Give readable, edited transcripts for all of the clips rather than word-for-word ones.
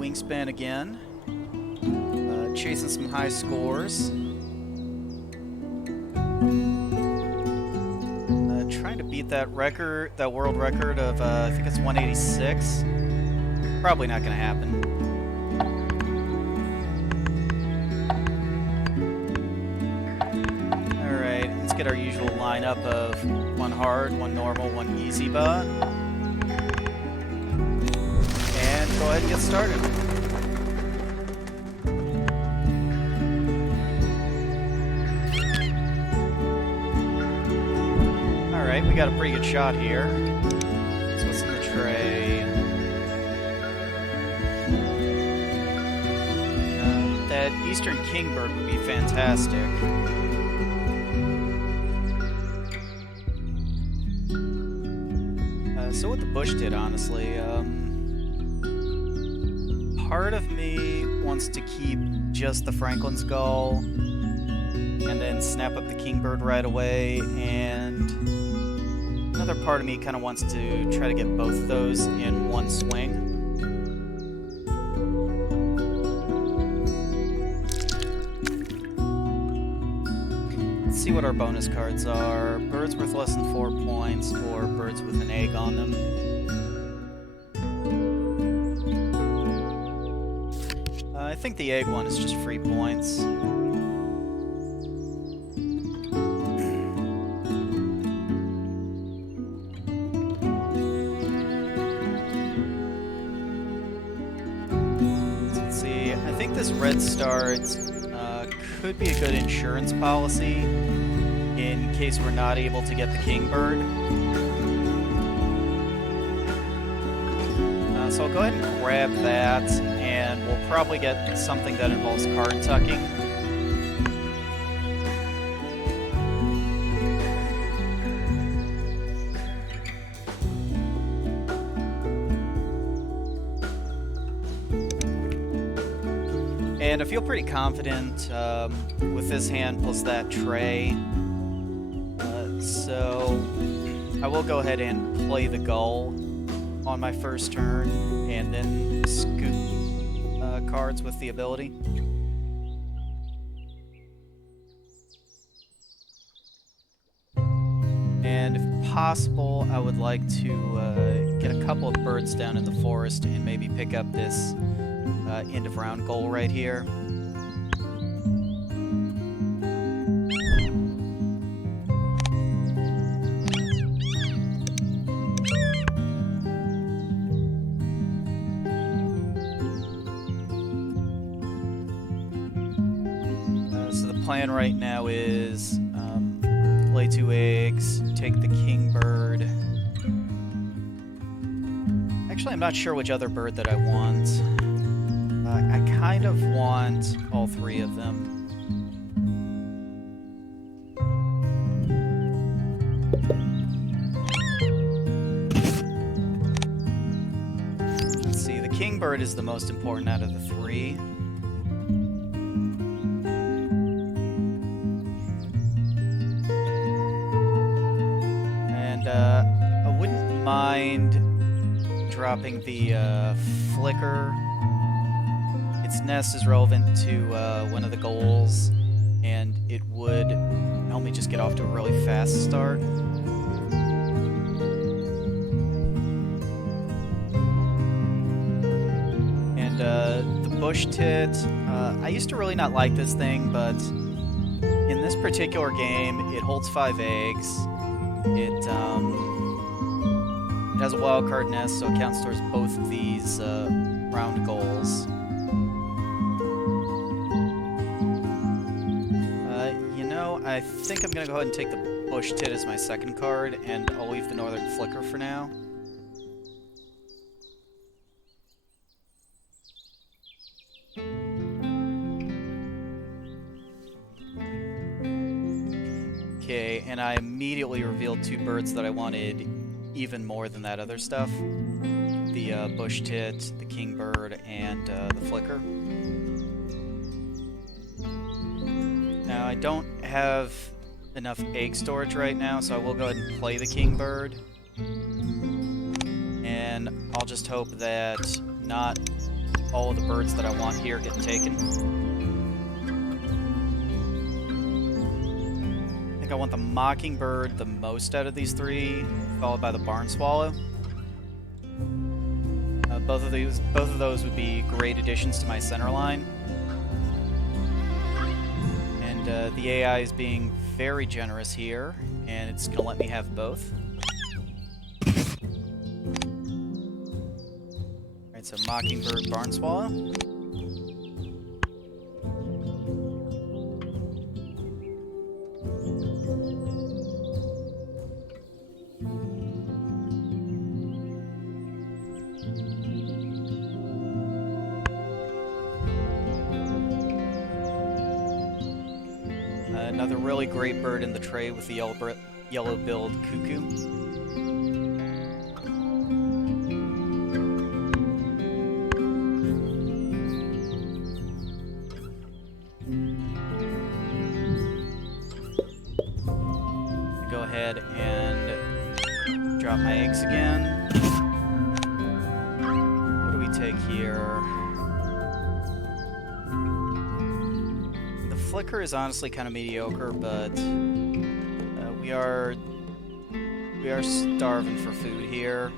Wingspan again. Chasing some high scores. Trying to beat that record, that world record of, I think it's 186. Probably not going to happen. Alright, let's get our usual lineup of one hard, one normal, one easy bot. And go ahead and get started. Alright, we got a pretty good shot here. So what's in the tray? That Eastern Kingbird would be fantastic. So what the bush did, honestly, part of me wants to keep just the Franklin's Gull and then snap up the Kingbird right away, and another part of me kind of wants to try to get both of those in one swing. Let's see what our bonus cards are. Birds worth less than 4 points, or birds with an egg on them. I think the egg one is just free points. Let's see, I think this red start could be a good insurance policy in case we're not able to get the Kingbird. So I'll go ahead and grab that, and we'll probably get something that involves card tucking. And I feel pretty confident with this hand plus that tray. So I will go ahead and play the gull on my first turn, and then scoop cards with the ability. And if possible, I would like to get a couple of birds down in the forest and maybe pick up this end of round goal right here. So the plan right now is lay 2 eggs, take the Kingbird. Actually, I'm not sure which other bird that I want. I kind of want all 3 of them. Let's see, the Kingbird is the most important out of the 3. And I wouldn't mind dropping the Flicker. Its nest is relevant to one of the goals, and it would help me just get off to a really fast start. And the bush tit, I used to really not like this thing, but in this particular game, it holds 5 eggs. It has a wildcard nest, so it counts towards both of these round goals. I think I'm going to go ahead and take the bush tit as my second card, and I'll leave the northern flicker for now. Okay, and I immediately revealed 2 birds that I wanted even more than that other stuff. The bush tit, the Kingbird, and the flicker. Now, I don't have enough egg storage right now, so I will go ahead and play the Kingbird. And I'll just hope that not all of the birds that I want here get taken. I think I want the mockingbird the most out of these three, followed by the barn swallow. Both of those would be great additions to my center line. And the AI is being very generous here, and it's going to let me have both. Alright, so mockingbird, barn swallow. Another really great bird in the tray with the yellow-billed cuckoo. Go ahead and drop my eggs again. What do we take here? Flicker is honestly kind of mediocre, but we are starving for food here,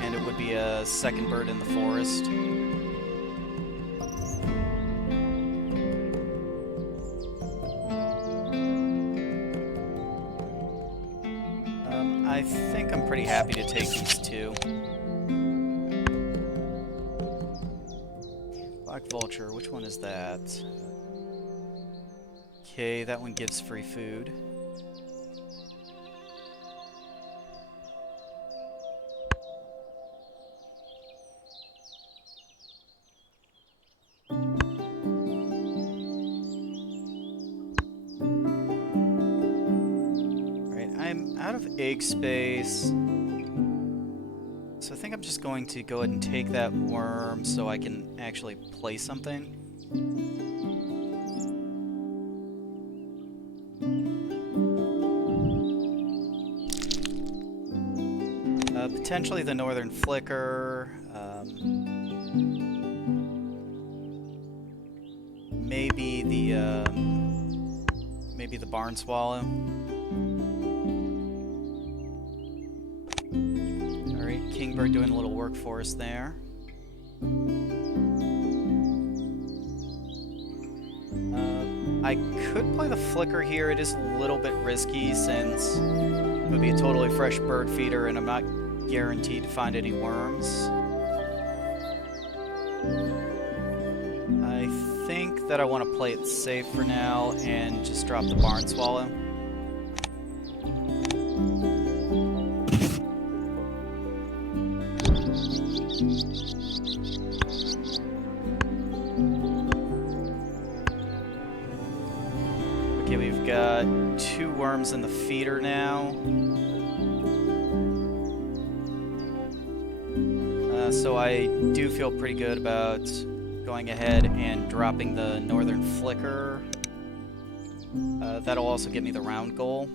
and it would be a second bird in the forest. I think I'm pretty happy to take these two. Black vulture, which one is that? Okay, that one gives free food. Alright, I'm out of egg space. So I think I'm just going to go ahead and take that worm so I can actually play something. Potentially the northern flicker. Maybe the barn swallow. Kingbird doing a little work for us there. I could play the flicker here. It is a little bit risky since it would be a totally fresh bird feeder and I'm not guaranteed to find any worms. I think that I want to play it safe for now and just drop the barn swallow. Okay, we've got 2 worms in the feeder now. So I do feel pretty good about going ahead and dropping the northern flicker. That'll also get me the round goal.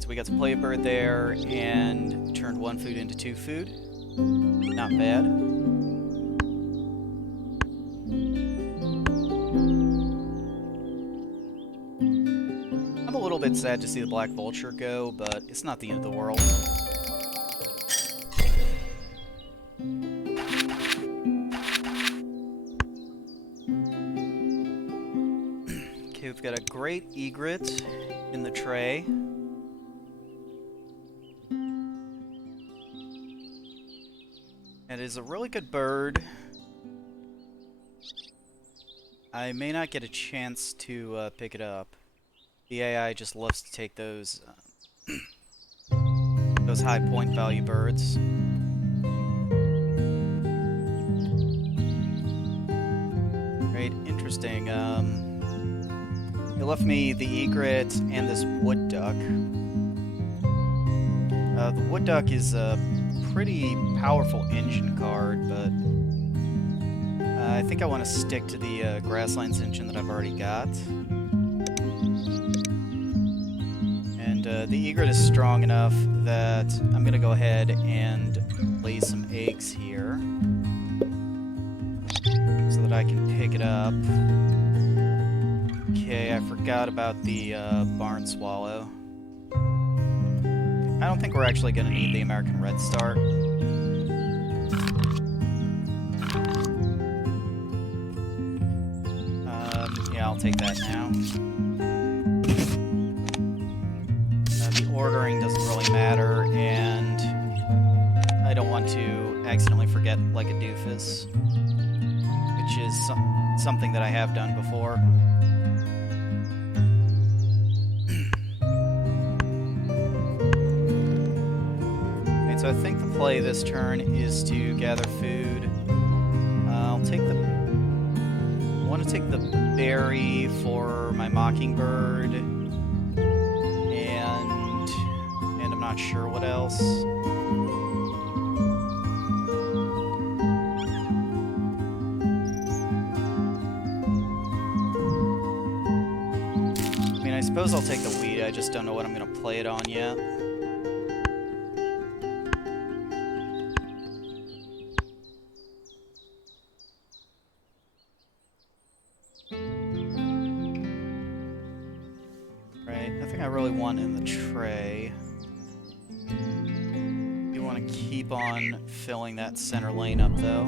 So we got some play bird there and turned 1 food into 2 food. Not bad. I'm a little bit sad to see the black vulture go, but it's not the end of the world. Okay, we've got a great egret in the tray. It is a really good bird. I may not get a chance to pick it up. The AI just loves to take those those high point value birds. Right, interesting. It left me the egret and this wood duck. The wood duck is a pretty powerful engine card, but I think I want to stick to the grasslands engine that I've already got. And the egret is strong enough that I'm going to go ahead and lay some eggs here so that I can pick it up. Okay, I forgot about the barn swallow. I don't think we're actually going to need the American redstart. Yeah, I'll take that now. The ordering doesn't really matter, and I don't want to accidentally forget like a doofus, which is something that I have done before. Okay, so I think the play this turn is to gather food. I'll take the... I want to take the berry for my mockingbird, and I'm not sure what else. I mean, I suppose I'll take the wheat, I just don't know what I'm going to play it on yet. I really want in the tray. You want to keep on filling that center lane up, though.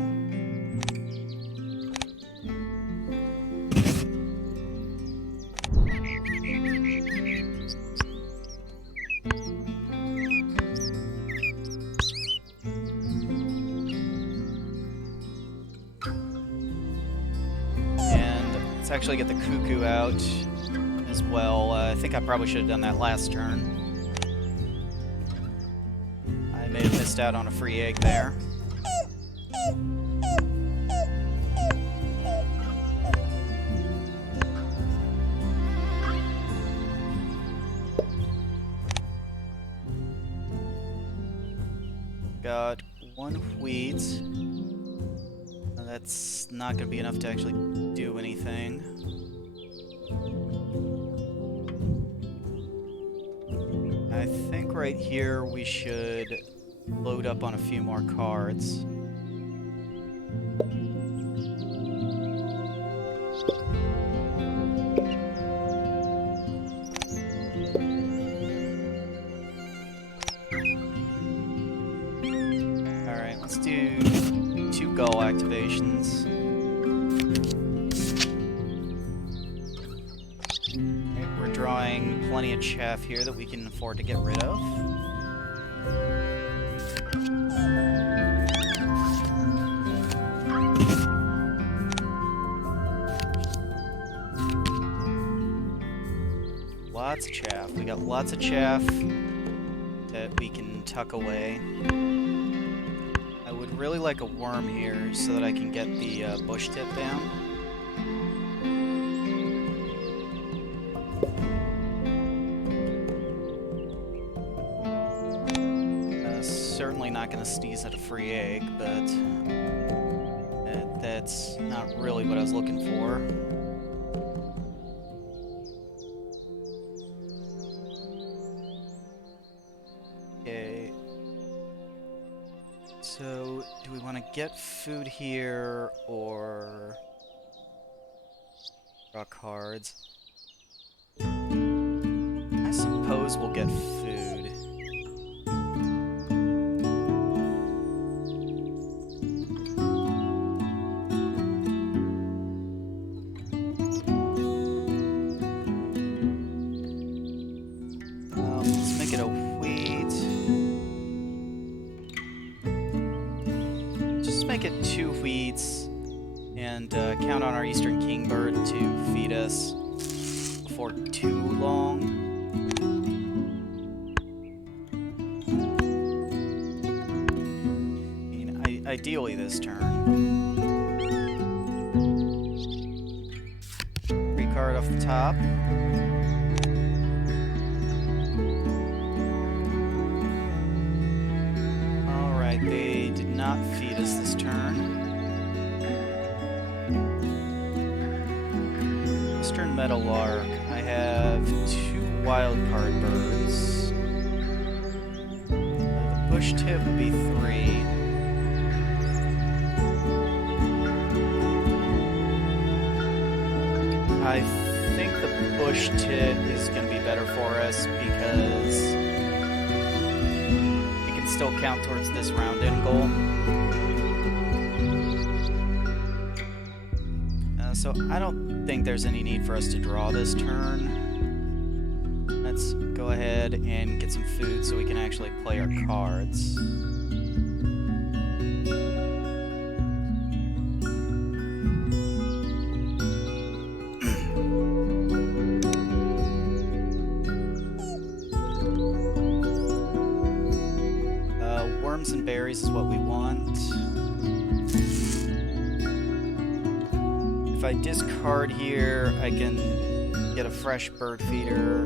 And let's actually get the cuckoo out as well. I think I probably should have done that last turn. I may have missed out on a free egg there. Got one wheat. That's not going to be enough to actually do anything. I think right here we should load up on a few more cards. Alright, let's do 2 gull activations. We're drawing plenty of chaff here that we can afford to get rid of. Lots of chaff. We got lots of chaff that we can tuck away. I would really like a worm here so that I can get the bush tip down. Certainly not going to sneeze at a free egg, but that's not really what I was looking for. Okay. So, do we want to get food here, or draw cards? I suppose we'll get food. Let's make it a wheat. Just make it 2 wheats, and count on our Eastern Kingbird to feed us before too long. I mean, ideally this turn. Free card off the top. Alright, they did not feed us this turn. meadowlark. I have 2 wild card birds. The bush tip would be 3. I think the bush tit is going to be better for us because it can still count towards this round end goal. So I don't think there's any need for us to draw this turn. Let's go ahead and get some food so we can actually play our cards. Worms and berries is what we want. If I discard here, I can get a fresh bird feeder,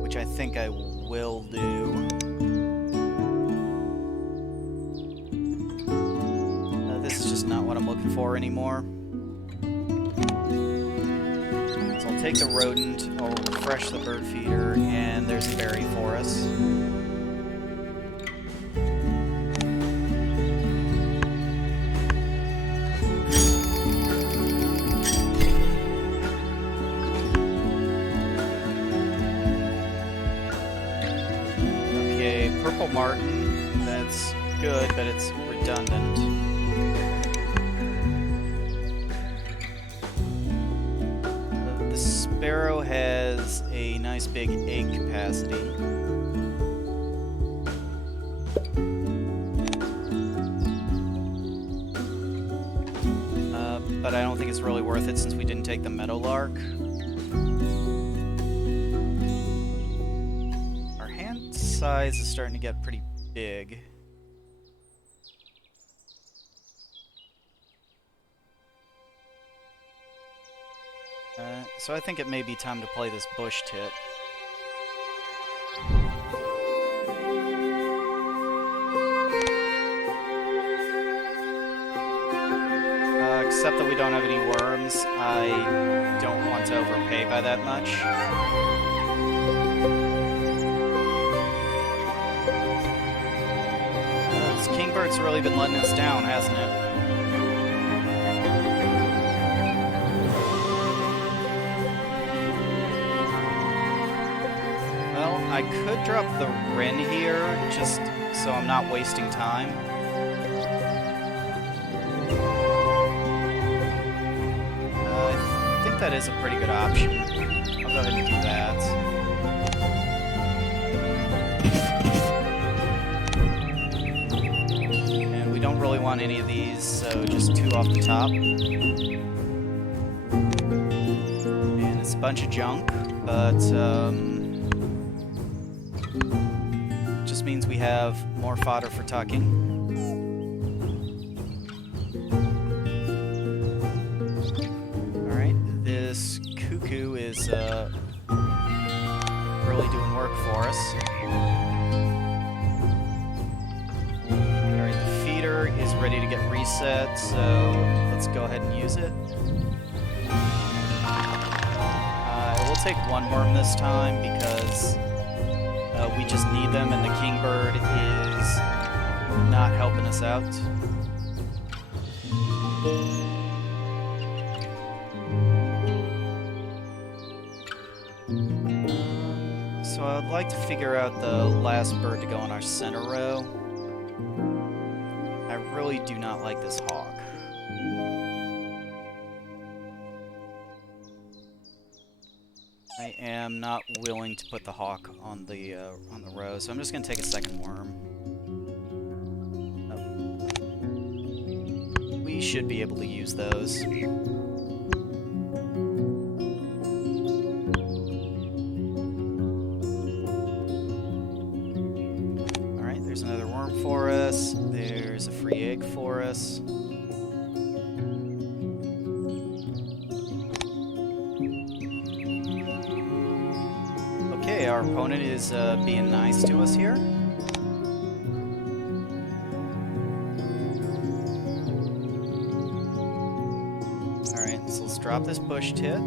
which I think I will do. This is just not what I'm looking for anymore. So I'll take the rodent, I'll refresh the bird feeder, and there's a berry for us. Purple martin, that's good, but it's redundant. The sparrow has a nice big egg capacity. But I don't think it's really worth it since we didn't take the meadowlark. Size is starting to get pretty big. So I think it may be time to play this bush tit. Except that we don't have any worms, I don't want to overpay by that much. Kingbird's really been letting us down, hasn't it? Well, I could drop the wren here, just so I'm not wasting time. I think that is a pretty good option. I'll go ahead and do that. Don't really want any of these, so just 2 off the top. And it's a bunch of junk, but just means we have more fodder for tucking. Alright, this cuckoo is really doing work for us. Is ready to get reset, so let's go ahead and use it. We'll take 1 worm this time because we just need them and the kingbird is not helping us out. So I'd like to figure out the last bird to go in our center row. I really do not like this hawk. I am not willing to put the hawk on the row, so I'm just going to take a second worm. We should be able to use those. Alright, there's another worm for us. There's a free egg for us. Okay, our opponent is being nice to us here. drop this bush tit.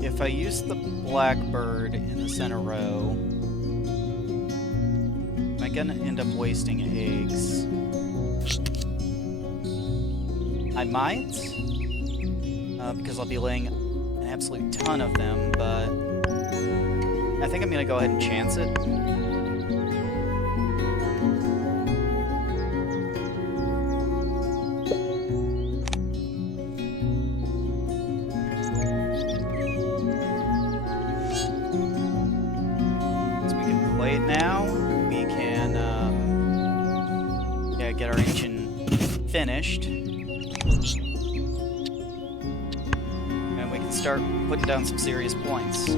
If I use the blackbird in the center row, am I gonna end up wasting eggs? I might, because I'll be laying an absolute ton of them, but I think I'm gonna go ahead and chance it. Get our engine finished. And we can start putting down some serious points.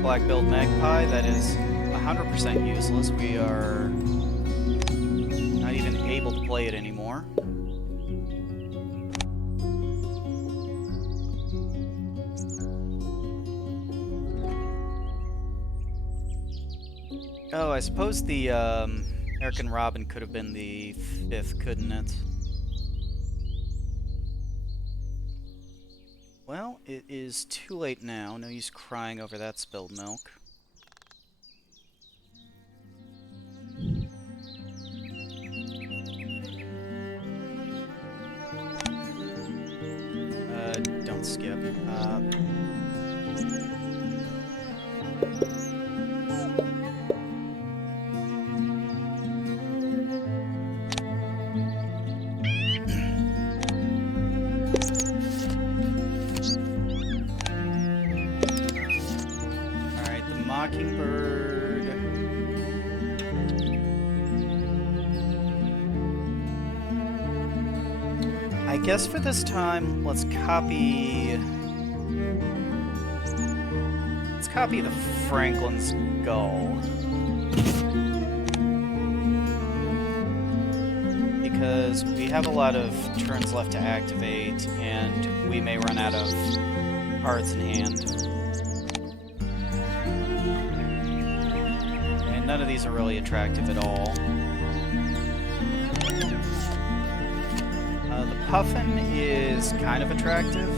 Black-billed magpie, that is 100% useless. We are not even able to play it anymore. Oh, I suppose the Eric and Robin could have been the 5th, couldn't it? Well, it is too late now. No use crying over that spilled milk. Don't skip. Alright, the Mockingbird. I guess for this time, let's copy the Franklin's Gull. Because we have a lot of turns left to activate, and we may run out of cards in hand. And none of these are really attractive at all. The Puffin is kind of attractive.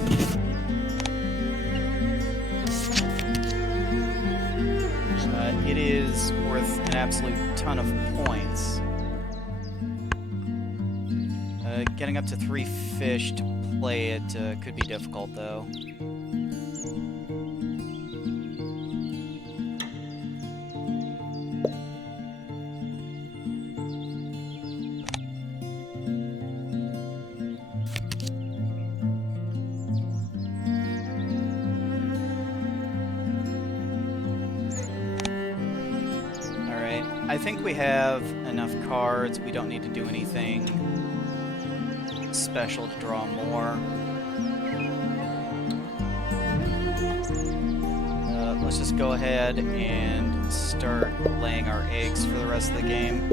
It is worth an absolute ton of points. Getting up to 3 fish to play it could be difficult, though. I think we have enough cards. We don't need to do anything special to draw more. Let's just go ahead and start laying our eggs for the rest of the game.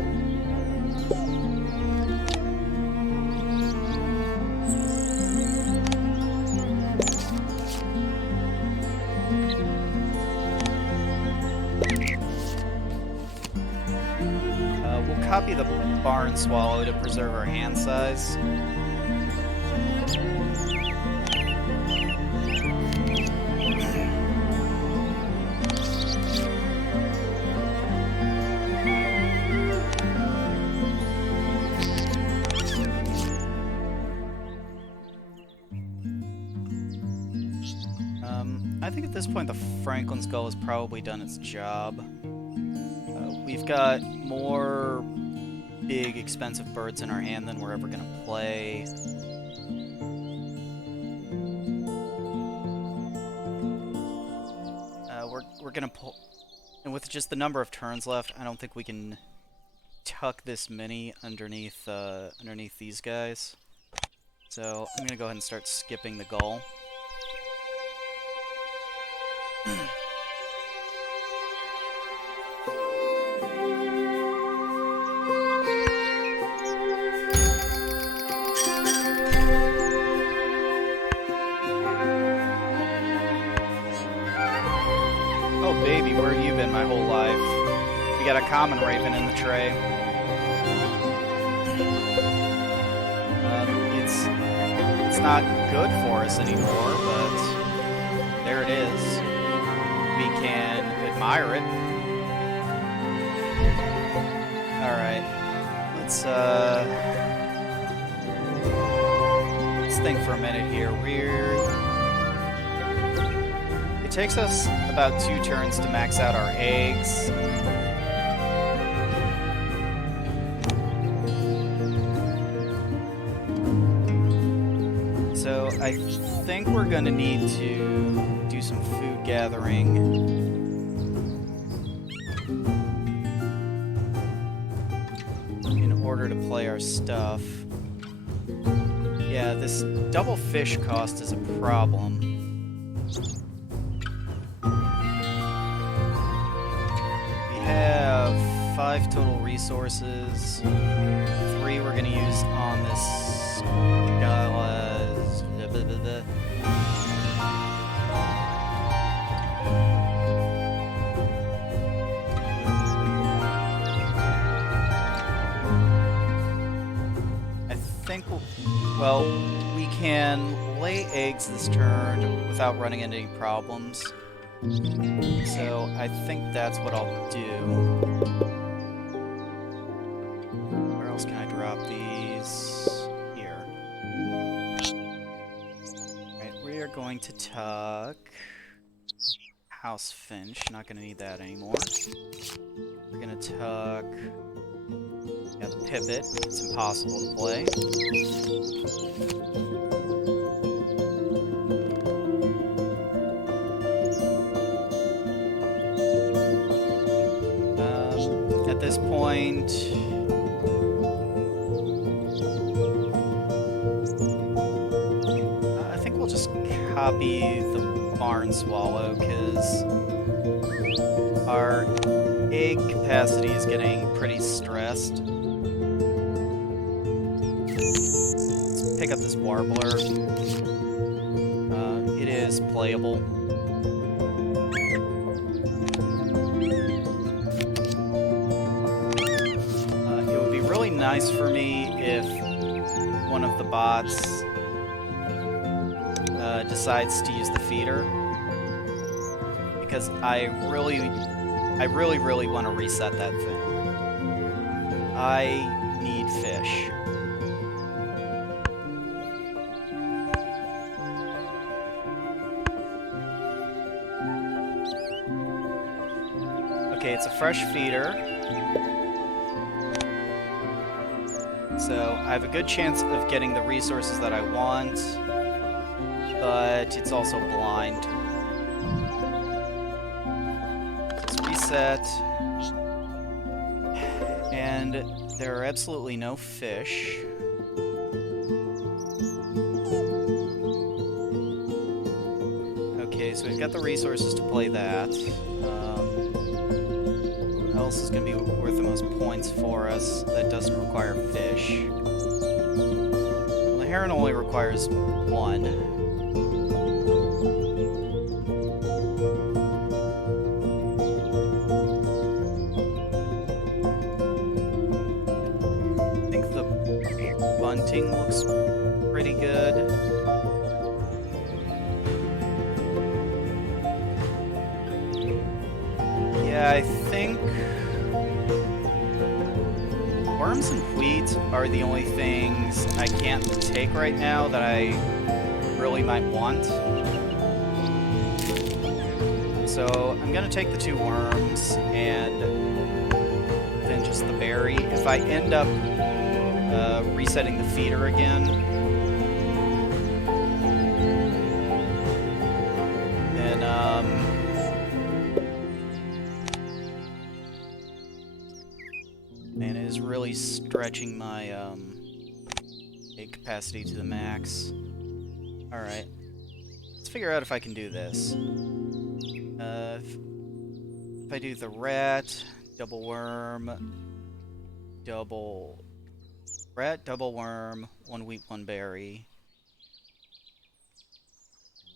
Copy the Barn Swallow to preserve our hand size. I think at this point the Franklin's Gull has probably done its job. We've got more big, expensive birds in our hand than we're ever going to play. We're going to pull... And with just the number of turns left, I don't think we can tuck this many underneath underneath these guys. So I'm gonna go ahead and start skipping the goal. Oh baby, where have you been my whole life? We got a common raven in the tray. It's not good for us anymore, but there it is. We can admire it. Alright. Let's think for a minute here. It takes us about 2 turns to max out our eggs. So I think we're going to need to do some food gathering. In order to play our stuff. Yeah, this double fish cost is a problem. We have 5 total resources. 3 we're going to use on this I think, well, we can lay eggs this turn without running into any problems. So I think that's what I'll do. Where else can I drop these? Here. Right, we are going to tuck House Finch. Not going to need that anymore. We're going to tuck... Yeah, the Pipit. It's impossible to play. At this point... I think we'll just copy the Barn Swallow, because our egg capacity is getting pretty stressed. Let's pick up this Warbler. It is playable. It would be really nice for me if one of the bots decides to use the feeder, because I really want to reset that thing. I need fish. Okay, it's a fresh feeder. So I have a good chance of getting the resources that I want, but it's also blind. Let's reset. And there are absolutely no fish. Okay, so we've got the resources to play that. What else is going to be worth the most points for us that doesn't require fish? Well, the heron only requires 1. Bunting looks pretty good. Yeah, I think worms and wheat are the only things I can't take right now that I really might want. So I'm gonna take the 2 worms and then just the berry. If I end up resetting the feeder again, then And it is really stretching my egg capacity to the max. Alright. Let's figure out if I can do this. If I do the rat, double worm, double rat, double worm, 1 wheat, 1 berry.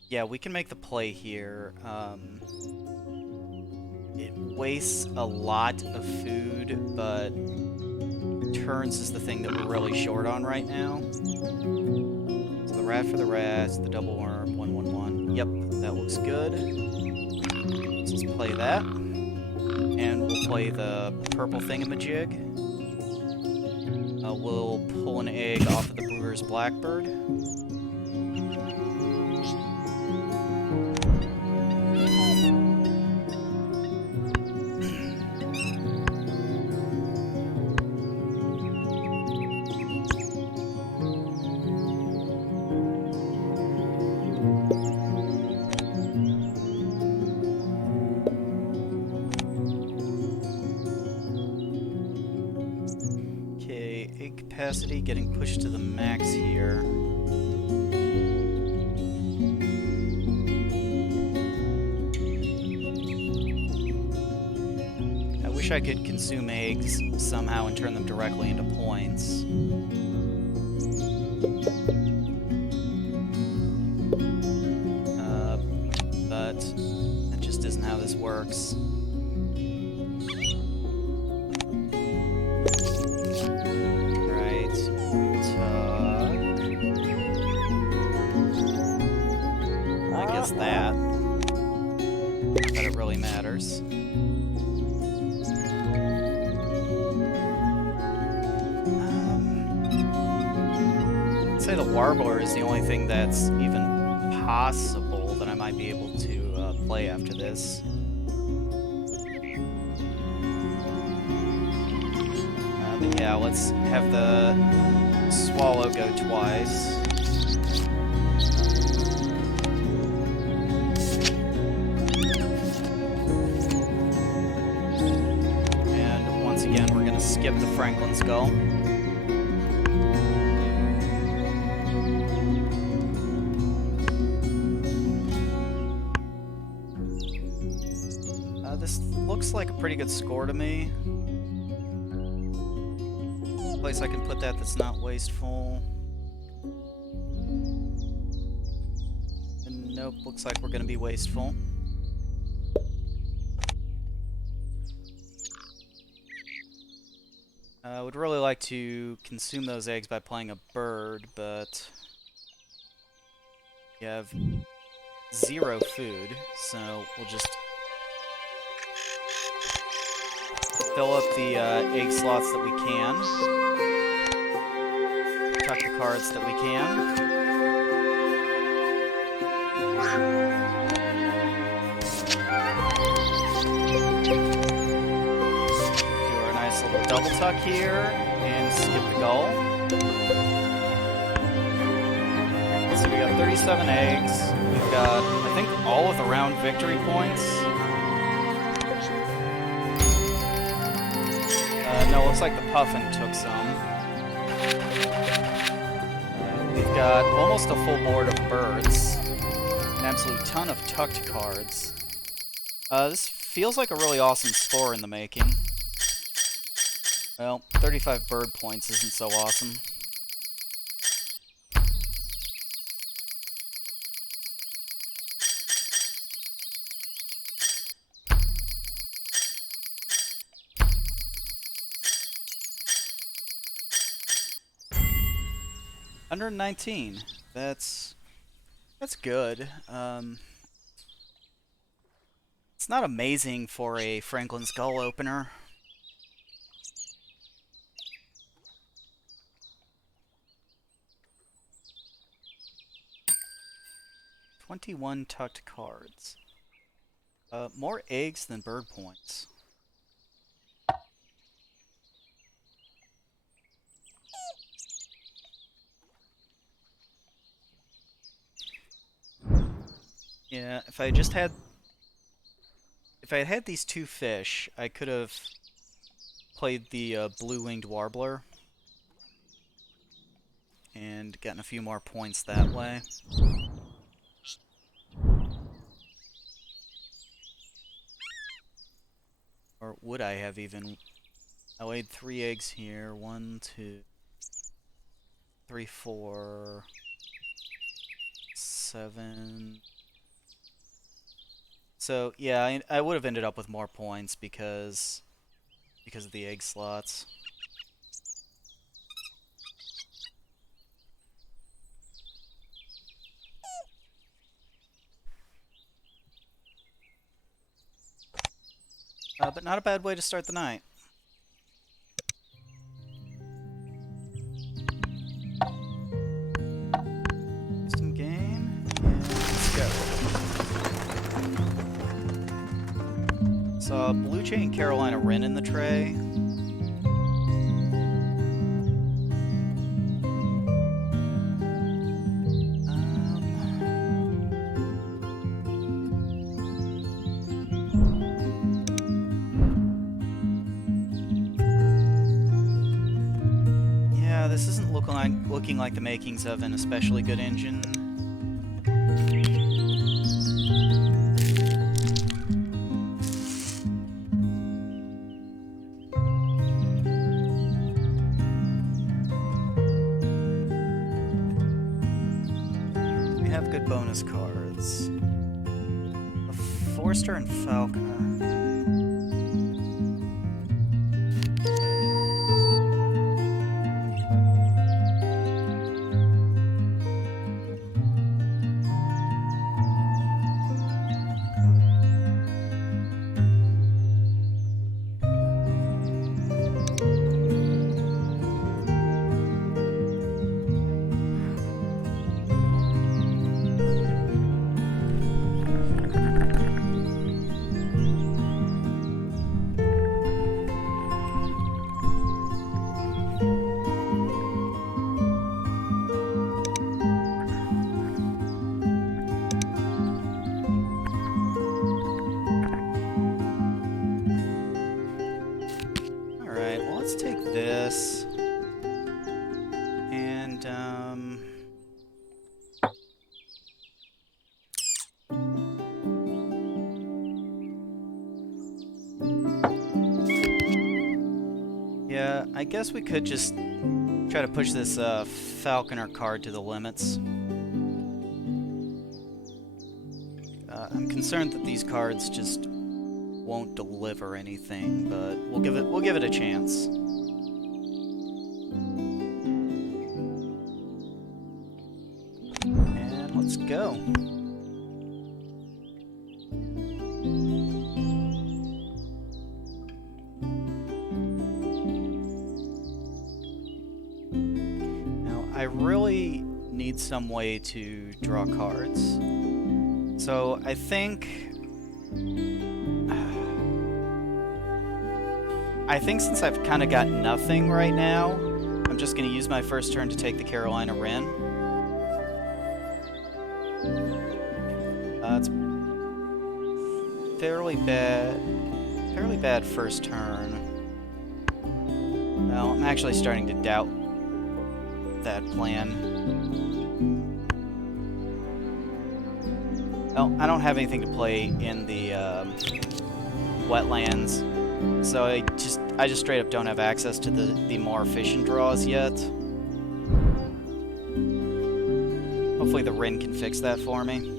Yeah, we can make the play here. It wastes a lot of food, but turns is the thing that we're really short on right now. So the rat for the rat, the double worm, 1, 1, 1. Yep, that looks good. So let's play that. And we'll play the purple thingamajig. We'll pull an egg off of the brewer's blackbird. Capacity getting pushed to the max here. I wish I could consume eggs somehow and turn them directly into points. But that just isn't how this works. That, but it really matters. I'd say the warbler is the only thing that's even possible that I might be able to play after this. But yeah, let's have the swallow go twice. Skip the Franklin skull. This looks like a pretty good score to me. Place I can put that that's not wasteful. And nope, looks like we're gonna be wasteful. I would really like to consume those eggs by playing a bird, but we have 0 food, so we'll just fill up the egg slots that we can, tuck the cards that we can. Double tuck here and skip the goal. So we got 37 eggs. We've got, I think, all of the round victory points. No, looks like the Puffin took some. We've got almost a full board of birds. An absolute ton of tucked cards. This feels like a really awesome score in the making. Well, 35 bird points isn't so awesome. $119. That's good. It's not amazing for a Franklin Skull opener. $21 tucked cards. More eggs than bird points. Yeah, if I had had these 2 fish, I could have played the blue-winged warbler and gotten a few more points that way. Or would I have even... I laid 3 eggs here. 1, 2, 3, 4, 7... So, yeah, I would have ended up with more points because of the egg slots. But not a bad way to start the night. Some game, and let's go. Saw Blue Jay and Carolina Wren in the tray. Yeah, this isn't looking like the makings of an especially good engine. We have good bonus cards. A Forester and Falconer. Let's take this, and, yeah, I guess we could just try to push this, Falconer card to the limits. I'm concerned that these cards just won't deliver anything, but we'll give it a chance. And let's go. Now, I really need some way to draw cards. So I think since I've kind of got nothing right now, I'm just going to use my first turn to take the Carolina Wren. It's fairly bad first turn. Well, I'm actually starting to doubt that plan. Well, I don't have anything to play in the wetlands, so I just straight up don't have access to the more efficient draws yet. Hopefully the Wren can fix that for me.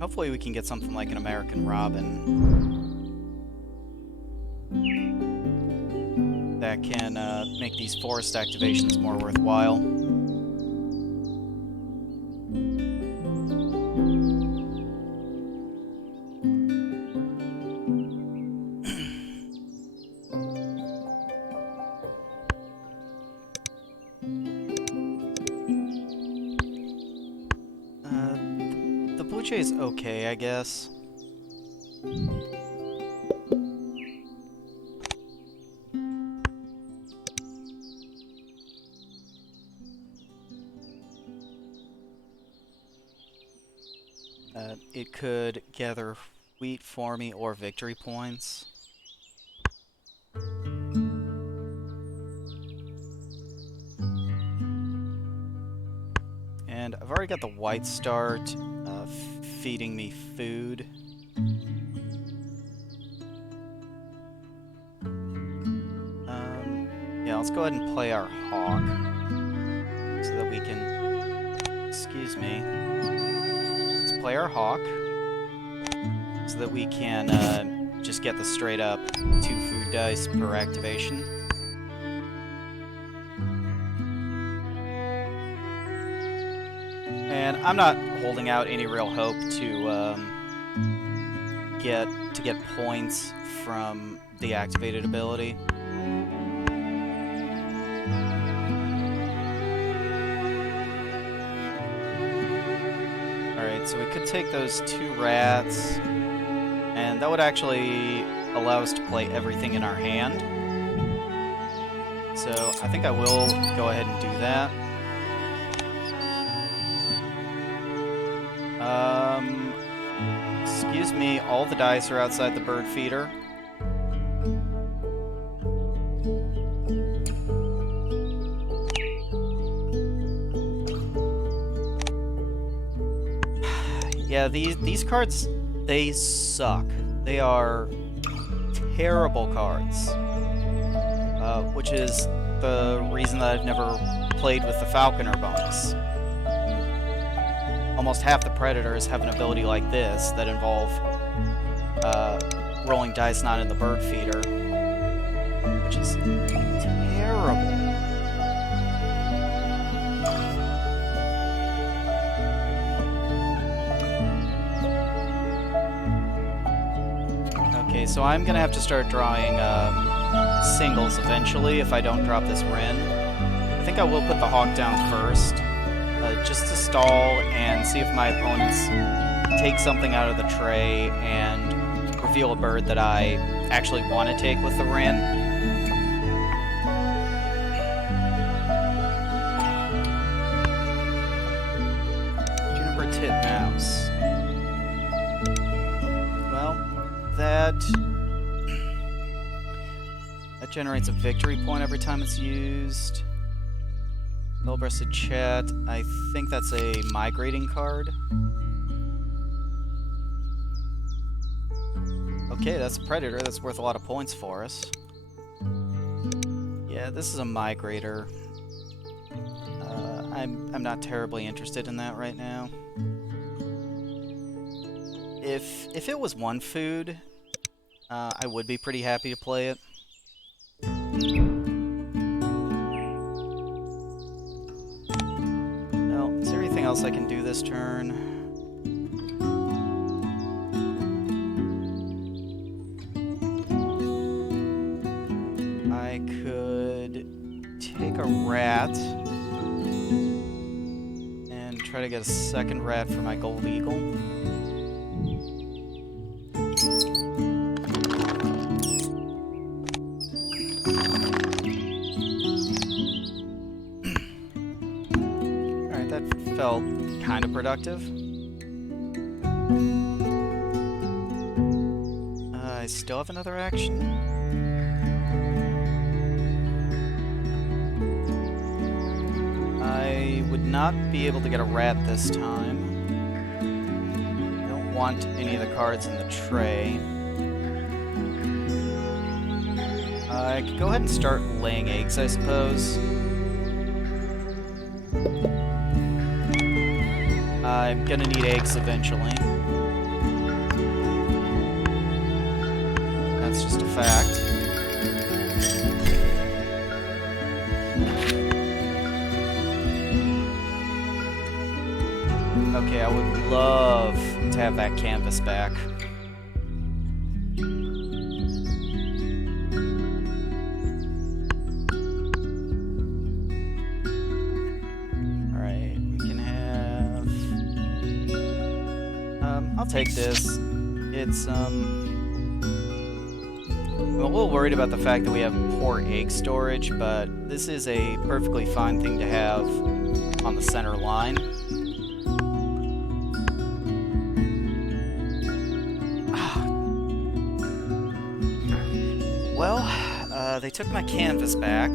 Hopefully we can get something like an American Robin that can make these forest activations more worthwhile. The Blue Jay's okay, I guess. it could gather wheat for me or victory points. And I've already got the white start feeding me food. Yeah, let's go ahead and play our hawk so that we can... Excuse me. Let's play our hawk so that we can just get the straight up 2 food dice per activation. And I'm not holding out any real hope to get points from the activated ability. Alright, so we could take those 2 rats, and that would actually allow us to play everything in our hand. So I think I will go ahead and do that. Excuse me, all the dice are outside the bird feeder. Yeah, these cards, they suck. They are terrible cards. Which is the reason that I've never played with the Falconer bonus. Almost half the Predators have an ability like this that involve rolling dice not in the bird feeder, which is terrible. Okay, so I'm gonna have to start drawing singles eventually if I don't drop this Wren. I think I will put the Hawk down first, just to stall and see if my opponents take something out of the tray and reveal a bird that I actually want to take with the Wren. Juniper Titmouse. Well, that generates a victory point every time it's used. Well-breasted Chat. I think that's a migrating card. Okay, that's a Predator. That's worth a lot of points for us. Yeah, this is a migrator. I'm not terribly interested in that right now. If it was 1 food, I would be pretty happy to play it. Well, is there anything else I can do this turn? I could take a rat and try to get a second rat for my gold eagle. Felt kind of productive. I still have another action. I would not be able to get a rat this time. I don't want any of the cards in the tray. I could go ahead and start laying eggs, I suppose. I'm gonna need eggs eventually. That's just a fact. Okay, I would love to have that canvas back. I'll take this. It's, I'm a little worried about the fact that we have poor egg storage, but this is a perfectly fine thing to have on the center line. They took my canvas back.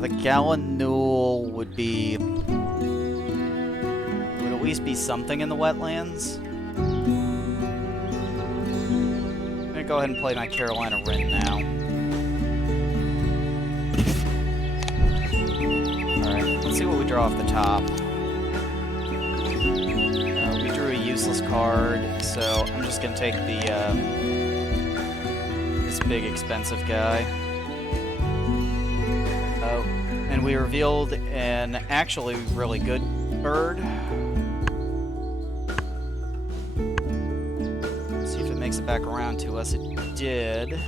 The Gallinule would at least be something in the wetlands. I'm gonna go ahead and play my Carolina Wren now. Alright, let's see what we draw off the top. We drew a useless card, so I'm just gonna take the this big expensive guy. And we revealed an actually really good bird. Let's see if it makes it back around to us. It did.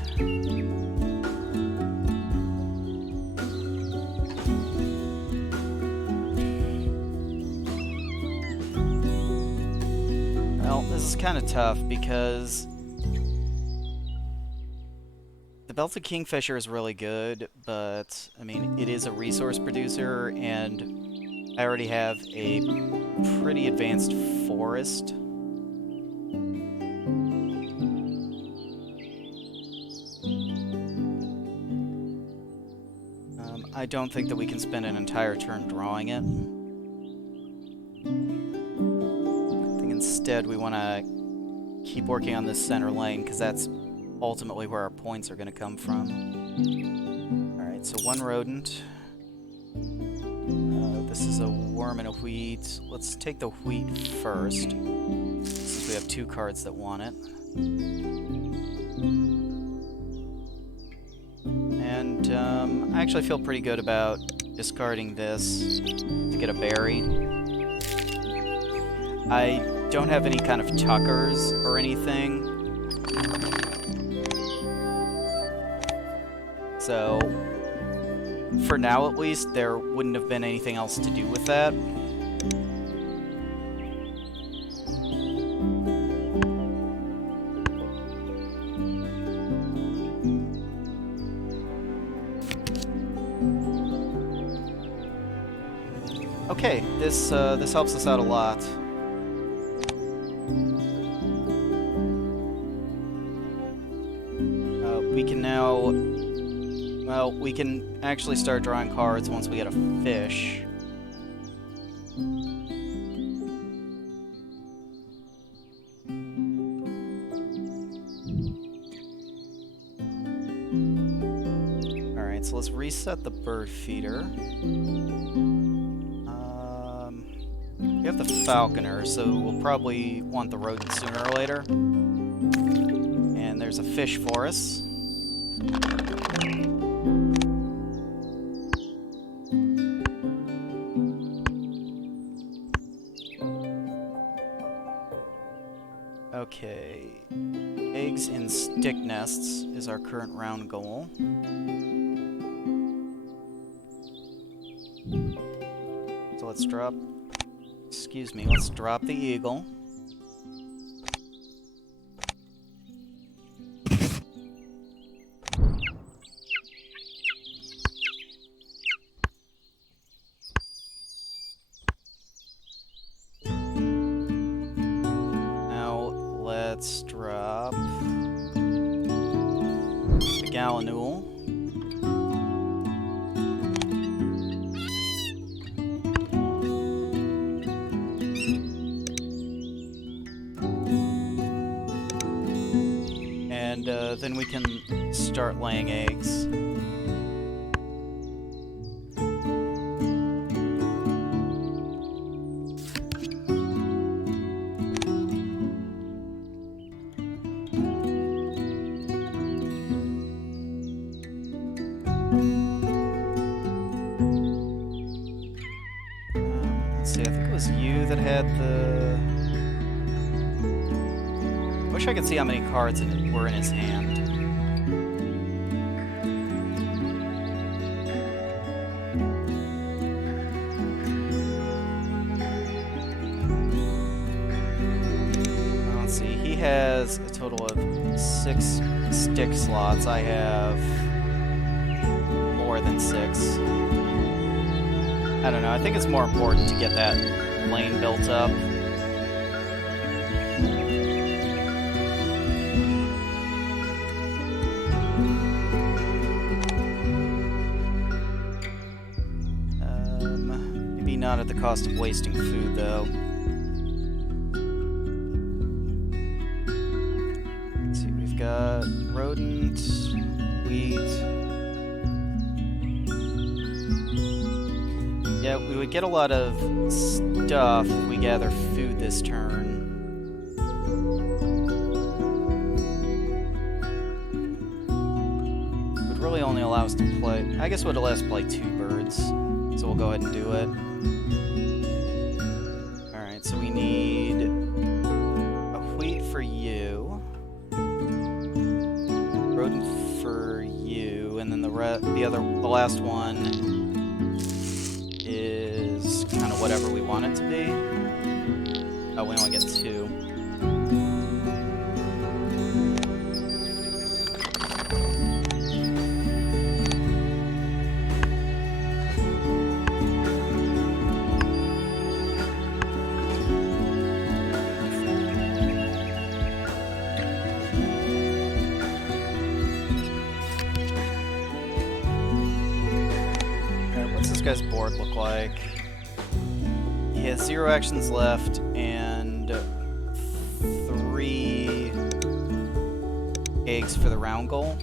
Well, this is kind of tough because the Belted Kingfisher is really good, but, I mean, it is a resource producer, and I already have a pretty advanced forest. I don't think that we can spend an entire turn drawing it. I think instead we want to keep working on this center lane, because that's ultimately where our points are going to come from. Alright, so one rodent. This is a worm and a wheat. Let's take the wheat first, since we have two cards that want it. And I actually feel pretty good about discarding this to get a berry. I don't have any kind of tuckers or anything. So, for now at least, there wouldn't have been anything else to do with that. Okay, this helps us out a lot. We can now... Well, we can actually start drawing cards once we get a fish. Alright, so let's reset the bird feeder. We have the falconer, so we'll probably want the rodent sooner or later. And there's a fish for us. Okay, eggs in stick nests is our current round goal. So let's drop, let's drop the eagle. Let's drop the Gallinule. And then we can start laying eggs. Let's see, I think it was you that had the... I wish I could see how many cards were in his hand. Let's see, he has a total of 6 stick slots. I have more than 6. I don't know, I think it's more important to get that lane built up. Maybe not at the cost of wasting food, though. Let's see, we've got rodent, wheat. Yeah, we would get a lot of stuff if we gather food this turn. It would really only allow us to play... I guess it would allow us to play 2 birds. So we'll go ahead and do it. Alright, so we need a wheat for you. Rodent for you. And then the last one is kind of whatever we want it to be. Oh, we only get 2. What's this guy's board look like? He has 0 actions left and 3 eggs for the round goal.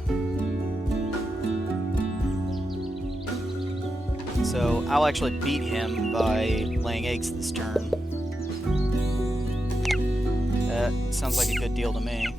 So I'll actually beat him by laying eggs this turn. That sounds like a good deal to me.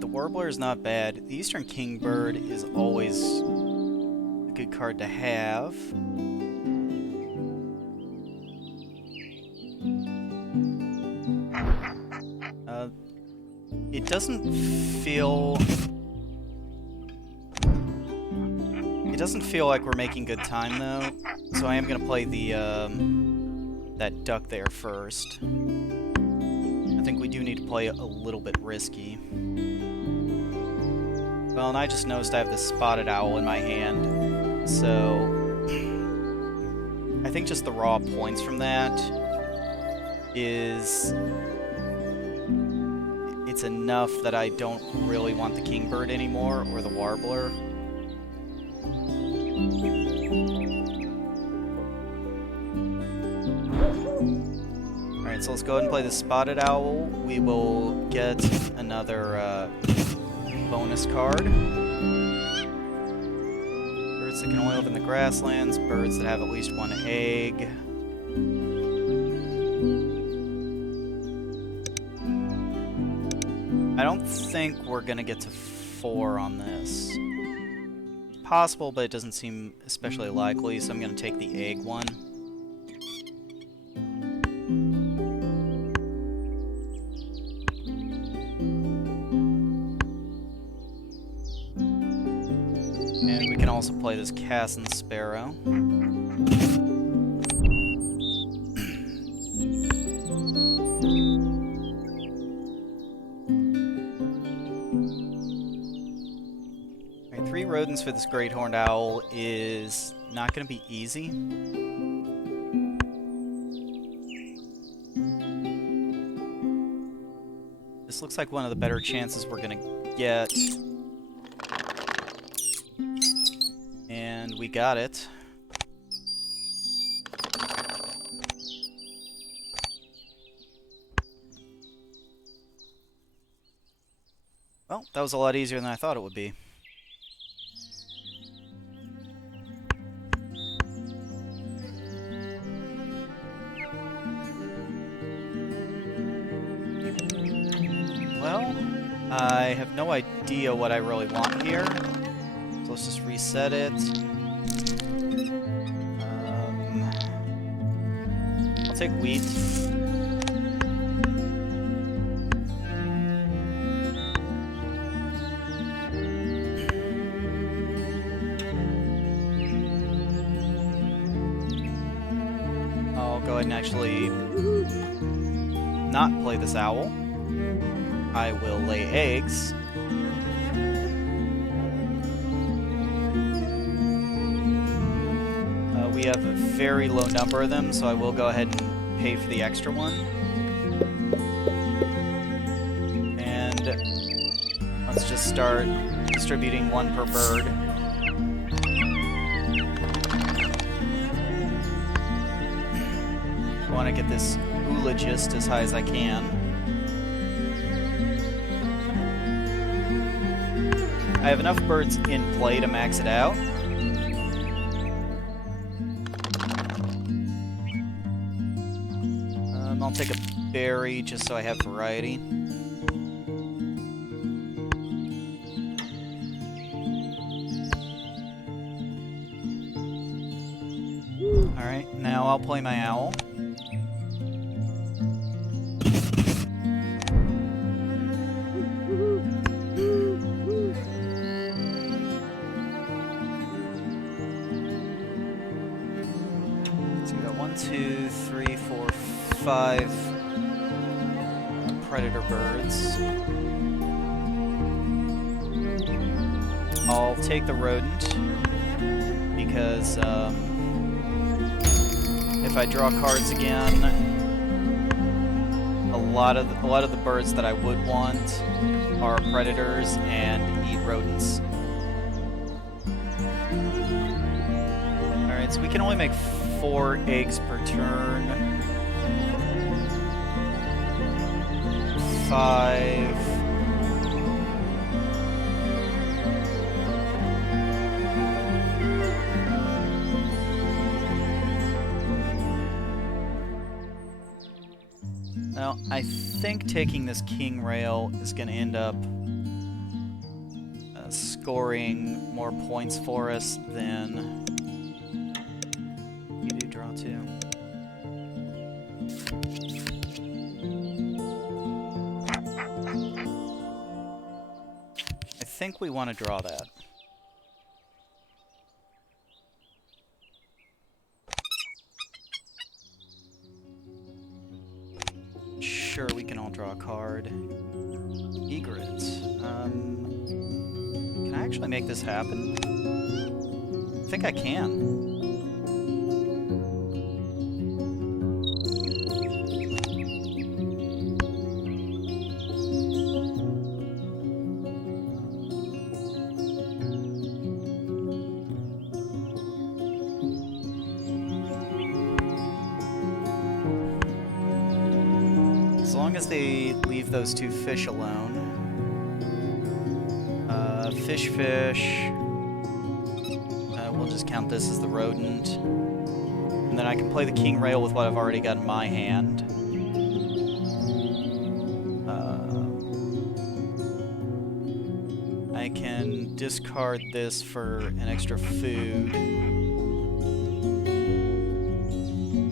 The Warbler is not bad. The Eastern Kingbird is always a good card to have. It doesn't feel... It doesn't feel like we're making good time, though. So I am going to play the that duck there first. I think we do need to play a little bit risky. Well, and I just noticed I have this spotted owl in my hand, so I think just the raw points from that is... it's enough that I don't really want the Kingbird anymore, or the Warbler. Alright, so let's go ahead and play the Spotted Owl. We will get another bonus card. Birds that can only live in the grasslands, birds that have at least 1 egg. I don't think we're gonna get to 4 on this. Possible, but it doesn't seem especially likely, so I'm gonna take the egg one. And we can also play this Cassin Sparrow. Alright, 3 rodents for this Great Horned Owl is not going to be easy. This looks like one of the better chances we're going to get. And we got it. Well, that was a lot easier than I thought it would be. Well, I have no idea what I really want here. So let's just reset it. I'll take wheat. go ahead and actually not play this owl. I will lay eggs. We have a very low number of them, so I will go ahead and pay for the extra one. And let's just start distributing one per bird. I want to get this oologist as high as I can. I have enough birds in play to max it out. I'll take a berry just so I have variety. Alright, now I'll play my owl. So we got 1, 2, 3, 4, 5 predator birds. I'll take the rodent because if I draw cards again, a lot of the birds that I would want are predators and eat rodents. All right, so we can only make 4 eggs per turn. 5. Now, I think taking this king rail is going to end up scoring more points for us than... You do draw 2. I think we want to draw that. Sure, we can all draw a card. Egret. Can I actually make this happen? I think I can. As long as they leave those 2 fish alone. Fish. We'll just count this as the rodent. And then I can play the king rail with what I've already got in my hand. I can discard this for an extra food.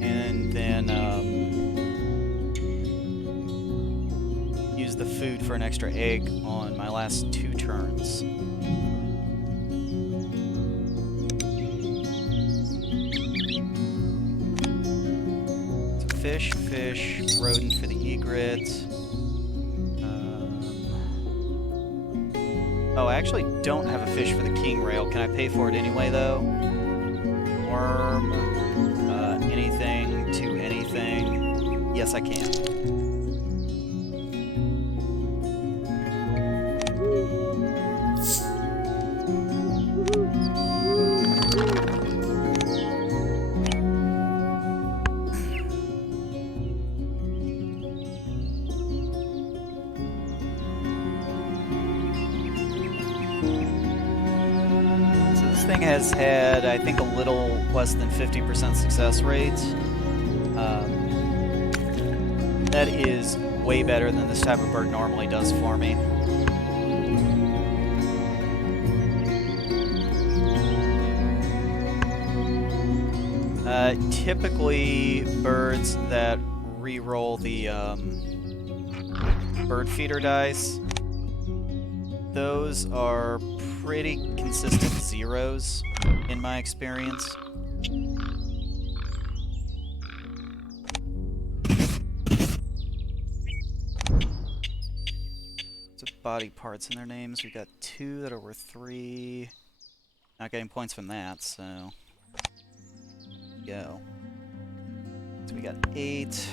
And then, use the food for an extra egg on my last 2 turns. So fish, rodent for the egret. Oh, I actually don't have a fish for the king rail. Can I pay for it anyway, though? Worm, anything to anything. Yes, I can. Thing has had, I think, a little less than 50% success rate. That is way better than this type of bird normally does for me. Typically, birds that re-roll the bird feeder dice, those are pretty consistent zeros in my experience. body parts in their names. We got 2 that are worth 3. Not getting points from that, so... Go. So we got 8.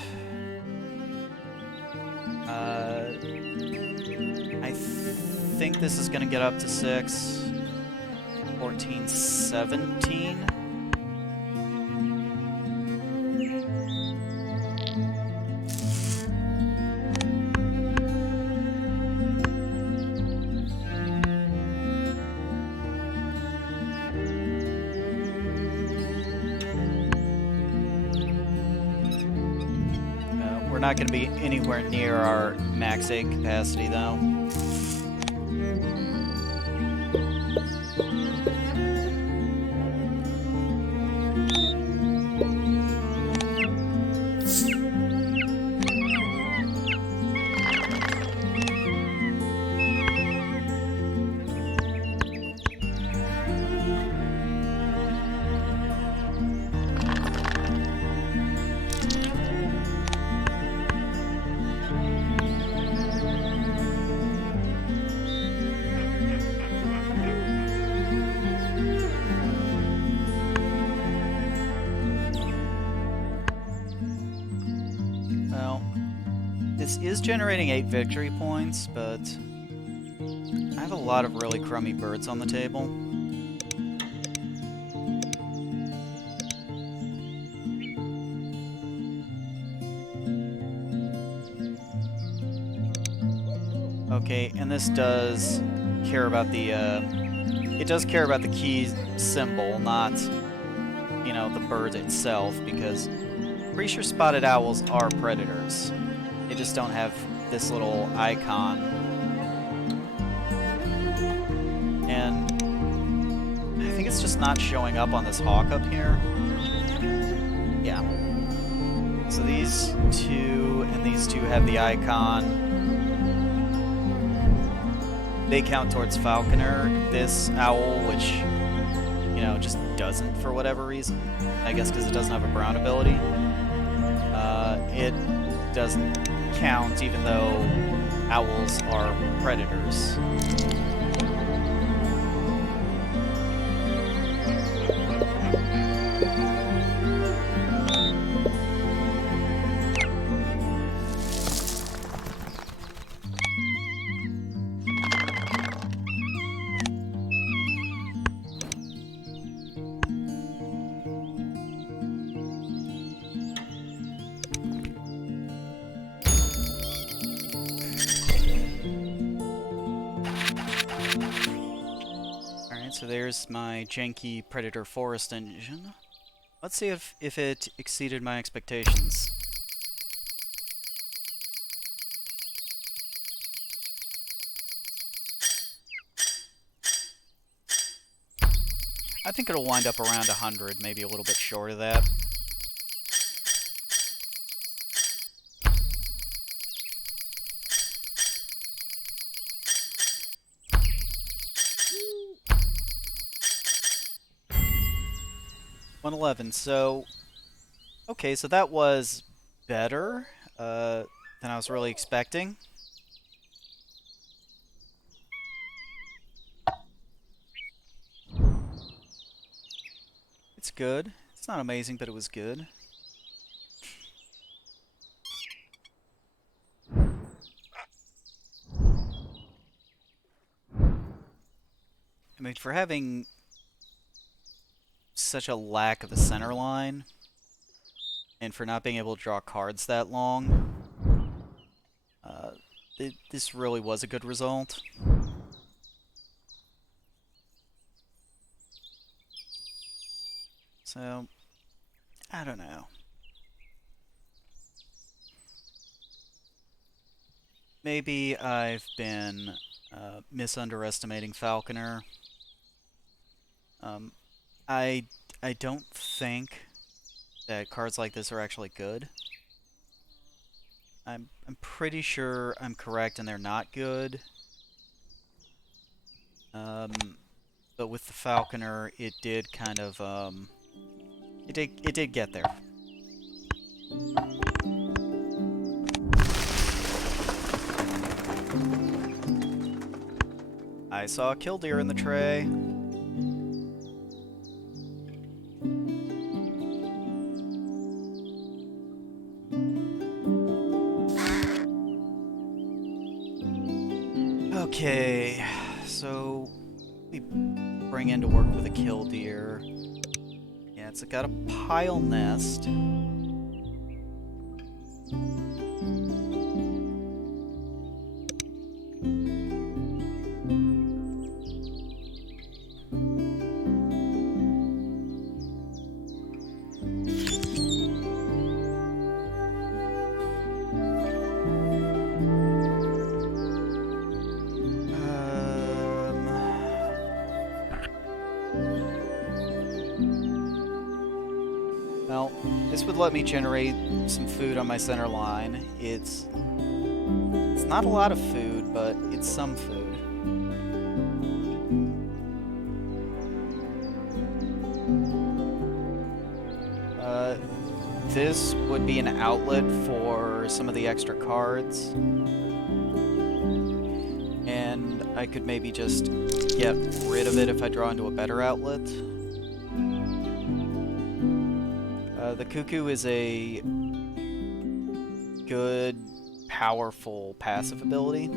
I think this is gonna get up to 6. 14, 17. We're not going to be anywhere near our max egg capacity, though. This is generating 8 victory points, but I have a lot of really crummy birds on the table. Okay, and this does care about the, it does care about the key symbol, not, you know, the bird itself, because I'm pretty sure spotted owls are predators. They just don't have this little icon. And I think it's just not showing up on this hawk up here. Yeah. So these 2 and these 2 have the icon. They count towards falconer. This owl, which, you know, just doesn't for whatever reason. I guess because it doesn't have a brown ability. It doesn't count, even though owls are predators. So there's my janky Predator Forest engine. Let's see if it exceeded my expectations. I think it'll wind up around 100, maybe a little bit short of that. $111. So, okay, so that was better than I was really expecting. It's good. It's not amazing, but it was good. I mean, for having such a lack of a center line, and for not being able to draw cards that long, this really was a good result. So, I don't know. Maybe I've been misunderestimating Falconer. I don't think that cards like this are actually good. I'm pretty sure I'm correct and they're not good. But with the Falconer, it did kind of it did get there. I saw a killdeer in the tray. Okay, so we bring in to work with a killdeer. Yeah, it's got a pile nest. Well, this would let me generate some food on my center line. It's not a lot of food, but it's some food. This would be an outlet for some of the extra cards. And I could maybe just get rid of it if I draw into a better outlet. The Cuckoo is a good, powerful passive ability. I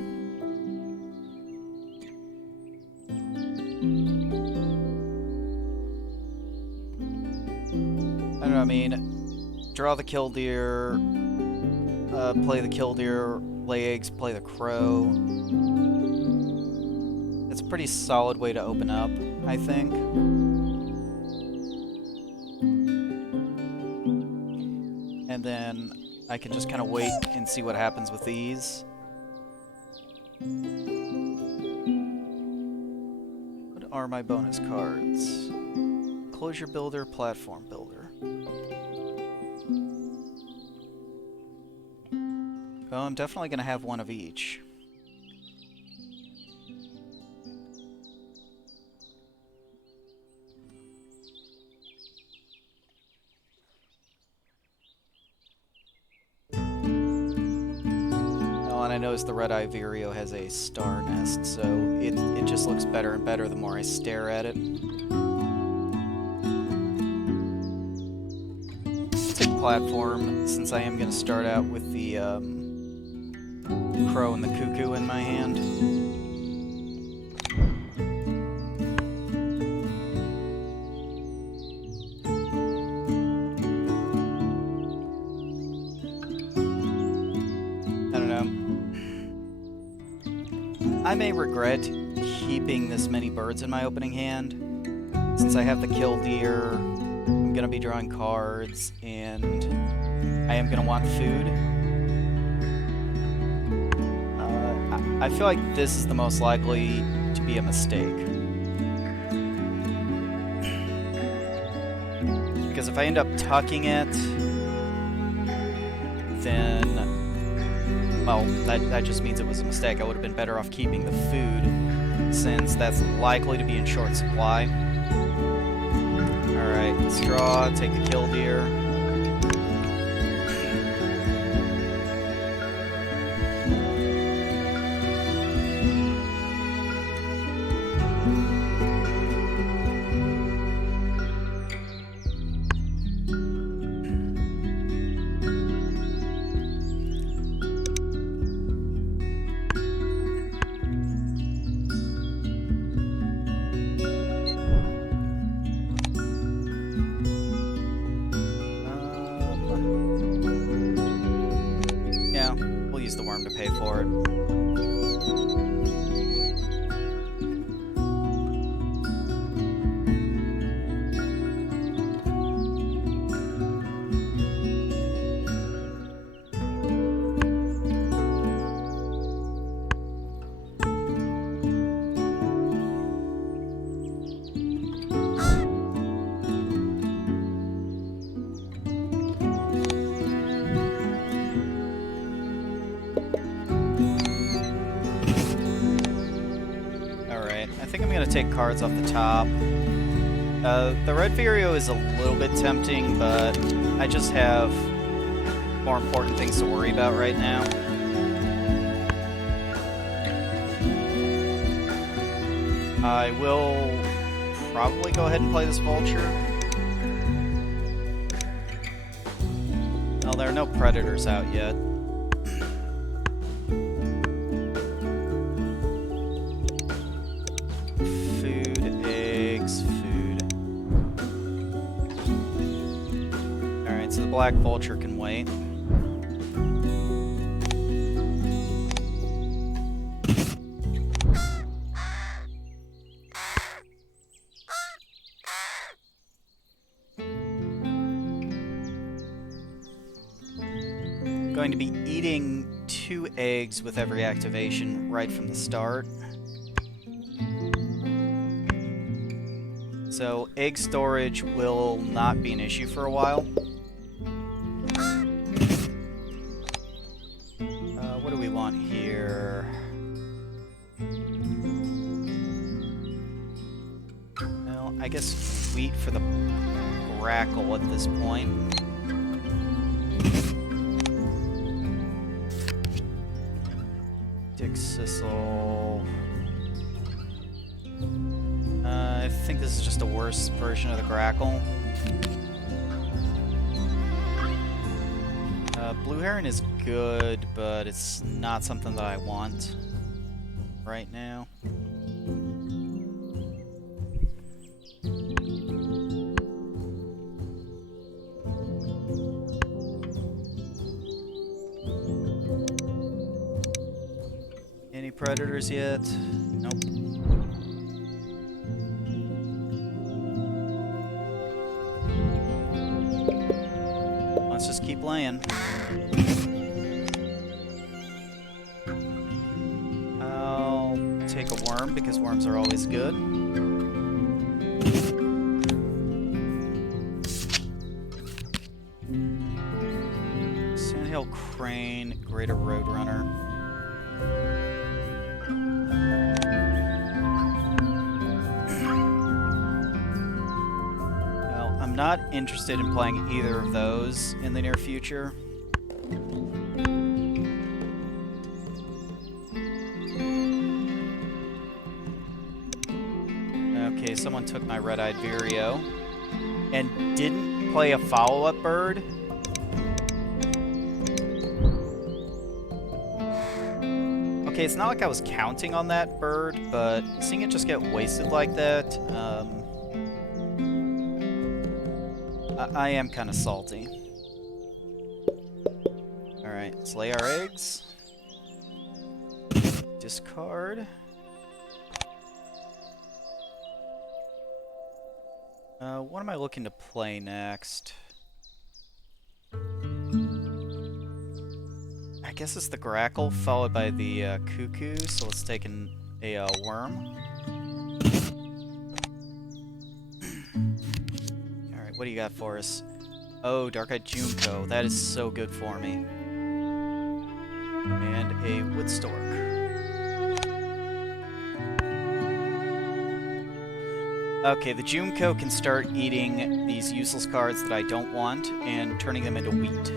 don't know, I mean, draw the killdeer, play the killdeer, lay eggs, play the crow. It's a pretty solid way to open up, I think. And then I can just kind of wait and see what happens with these. What are my bonus cards? Closure Builder, Platform Builder. Well, I'm definitely going to have one of each. And I noticed the red-eye vireo has a star nest, so it just looks better and better the more I stare at it. Let's take platform, since I am going to start out with the crow and the cuckoo in my hand. I may regret keeping this many birds in my opening hand. Since I have the killdeer, I'm going to be drawing cards, and I am going to want food. I feel like this is the most likely to be a mistake. Because if I end up tucking it, then... well, that just means it was a mistake. I would have been better off keeping the food, since that's likely to be in short supply. Alright, let's draw, take the killdeer. The worm to pay for it. I think I'm going to take cards off the top. The red vireo is a little bit tempting, but I just have more important things to worry about right now. I will probably go ahead and play this vulture. Well, there are no predators out yet. Food, eggs, food. Alright, so the black vulture can wait. Going to be eating 2 eggs with every activation right from the start. So egg storage will not be an issue for a while. What do we want here? Well, I guess wheat for the grackle at this point. Sissel. I think this is just a worse version of the grackle. Blue heron is good, but it's not something that I want right now. Predators yet? Nope. Let's just keep laying. I'll take a worm because worms are always good. Sandhill crane, greater roadrunner. Not interested in playing either of those in the near future. Okay, someone took my red-eyed vireo and didn't play a follow-up bird. Okay, it's not like I was counting on that bird, but seeing it just get wasted like that, I am kind of salty. Alright, let's lay our eggs. Discard. What am I looking to play next? I guess it's the grackle followed by the cuckoo, so let's take a worm. What do you got for us? Oh, Dark-Eyed Junco. That is so good for me. And a wood stork. Okay, the Junco can start eating these useless cards that I don't want and turning them into wheat.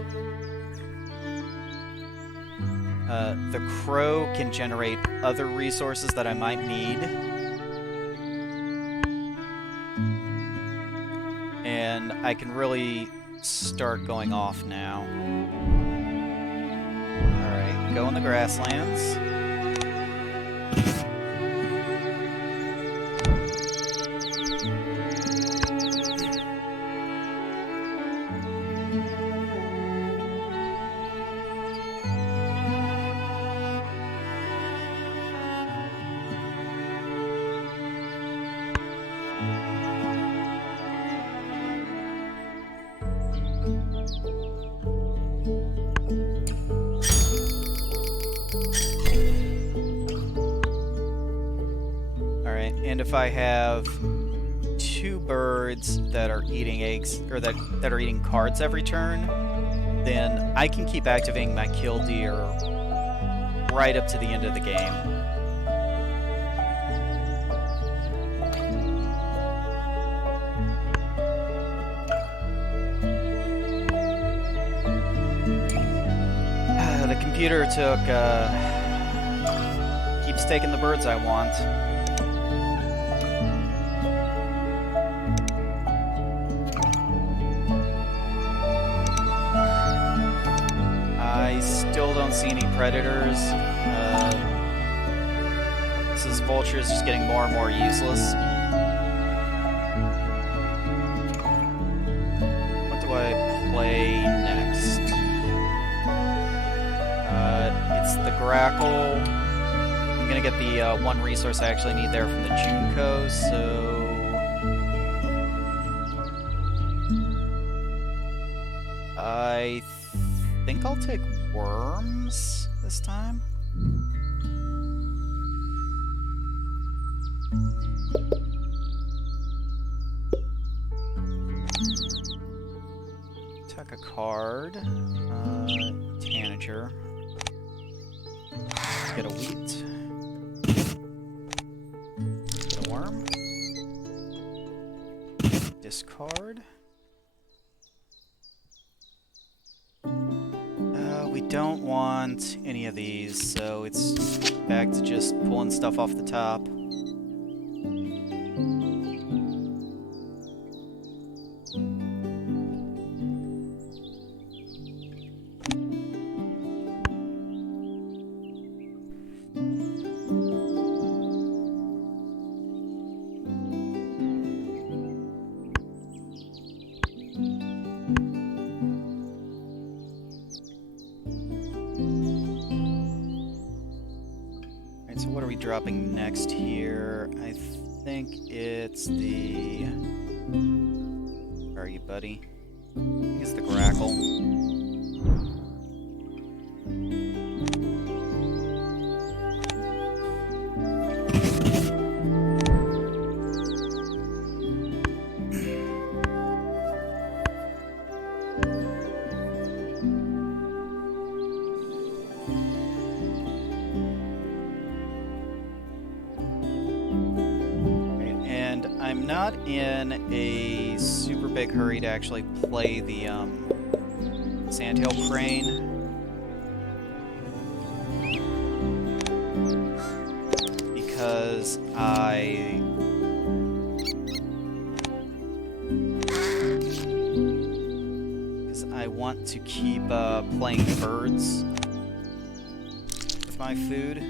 The crow can generate other resources that I might need. And I can really start going off now. Alright, go in the grasslands. And if I have 2 birds that are eating eggs, or that are eating cards every turn, then I can keep activating my kill deer right up to the end of the game. The computer keeps taking the birds I want. don't see any predators. This vulture is just getting more and more useless. What do I play next? It's the Grackle. I'm gonna get the one resource I actually need there from the Junko, so... I think I'll take worms this time. Tuck a card. Tanager. Get a wheat. Get a worm. Discard. We don't want any of these, so it's back to just pulling stuff off the top. So what are we dropping next here? I think it's the... Where are you, buddy? I think it's the Grackle. I'm not in a super big hurry to actually play the Sandhill Crane. Because I want to keep playing birds with my food.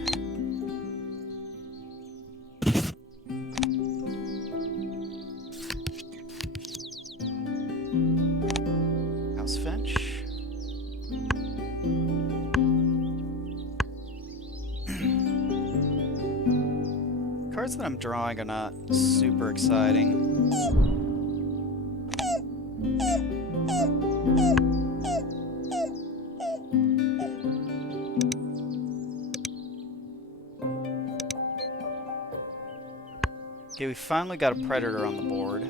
Cards that I'm drawing are not super exciting. Okay, we finally got a predator on the board.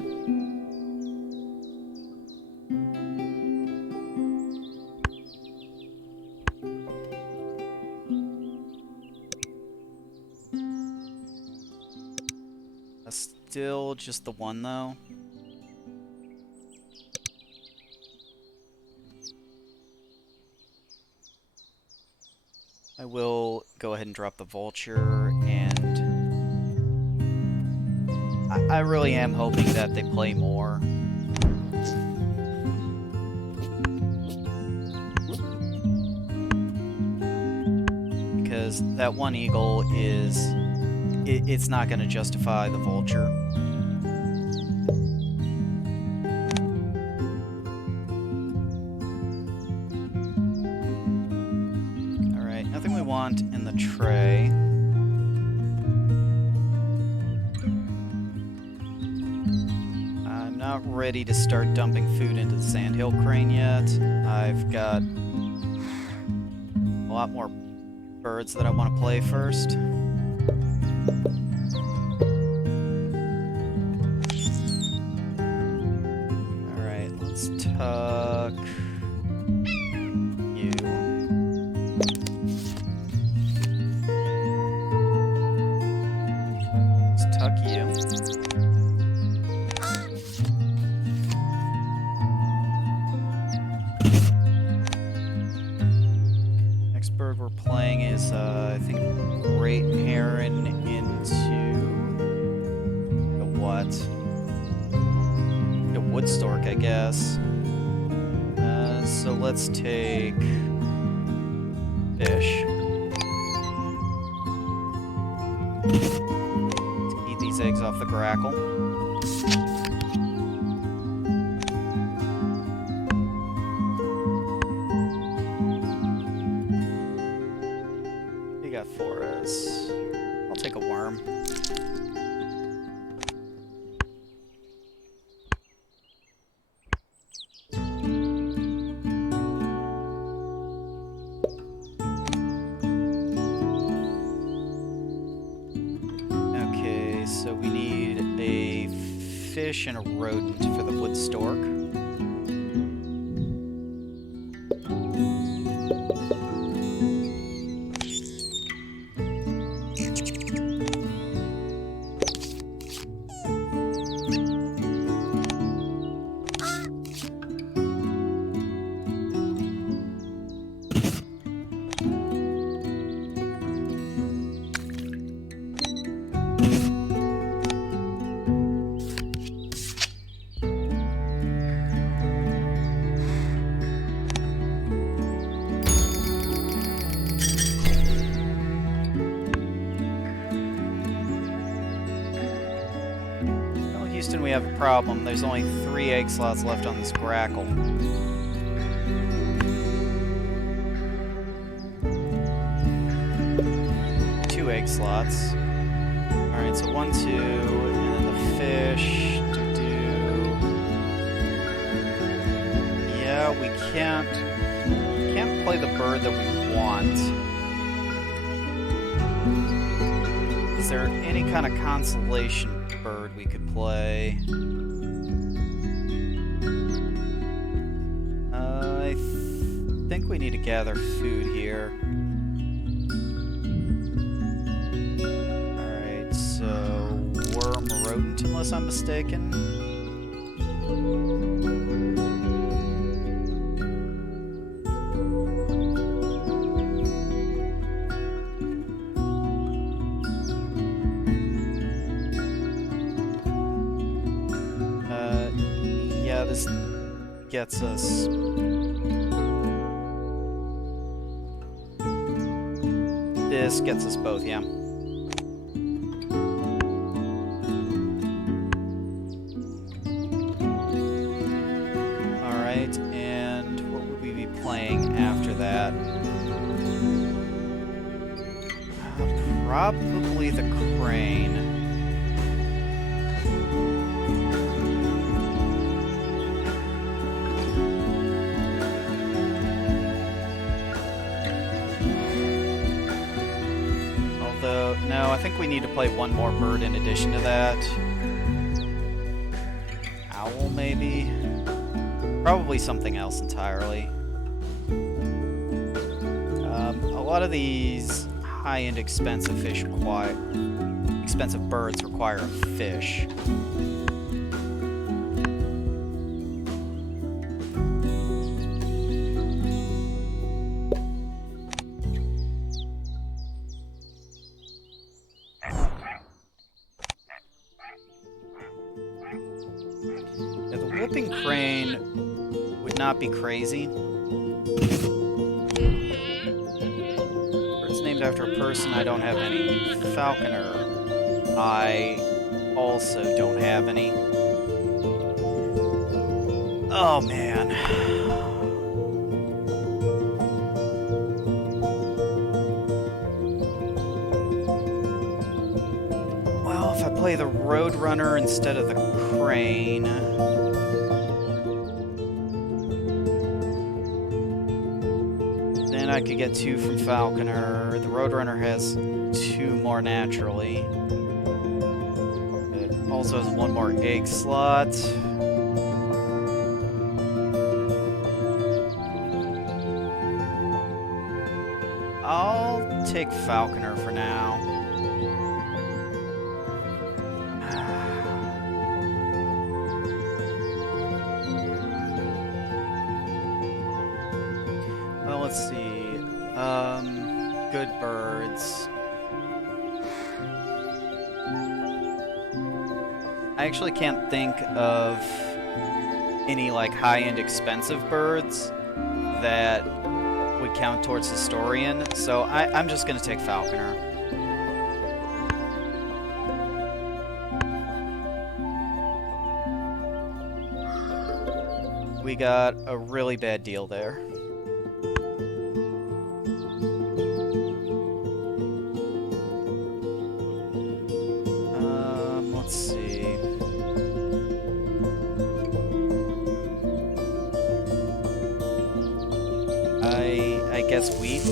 Still just the one, though. I will go ahead and drop the vulture, and I really am hoping that they play more. Because that one eagle is... it's not going to justify the vulture. Alright, nothing we want in the tray. I'm not ready to start dumping food into the Sandhill Crane yet. I've got a lot more birds that I want to play first. Alright, let's tuck you. Let's tuck you. Next bird we're playing is, I think, Great Heron into the what? The wood stork, I guess. So let's take fish. Let's eat these eggs off the grackle. What do you got for us? I'll take a worm. So we need a fish and a rodent for the wood stork. Houston, we have a problem. There's only 3 egg slots left on this grackle. Two egg slots. Alright, so 1, 2, and then the fish. Yeah, we can't play the bird that we want. Is there any kind of consolation bird we could play? I think we need to gather food here. Alright, so worm rodent, unless I'm mistaken. This gets us... This gets us both, yeah. Alright, and what would we be playing after that? Probably the crane. No, I think we need to play one more bird in addition to that. Owl, maybe? Probably something else entirely. A lot of these high-end expensive birds require a fish. Yeah, the whooping crane would not be crazy. Bird's named after a person. I don't have any. Falconer. I also don't have any. Oh, man. Well, if I play the Roadrunner instead of the crane... then I could get 2 from Falconer. The Roadrunner has 2 more naturally. It also has 1 more egg slot. I'll take Falconer for now. Well, let's see. Good birds. I actually can't think of any, like, high-end expensive birds that would count towards Historian, so I'm just going to take Falconer. We got a really bad deal there. Let's see. I guess wheat.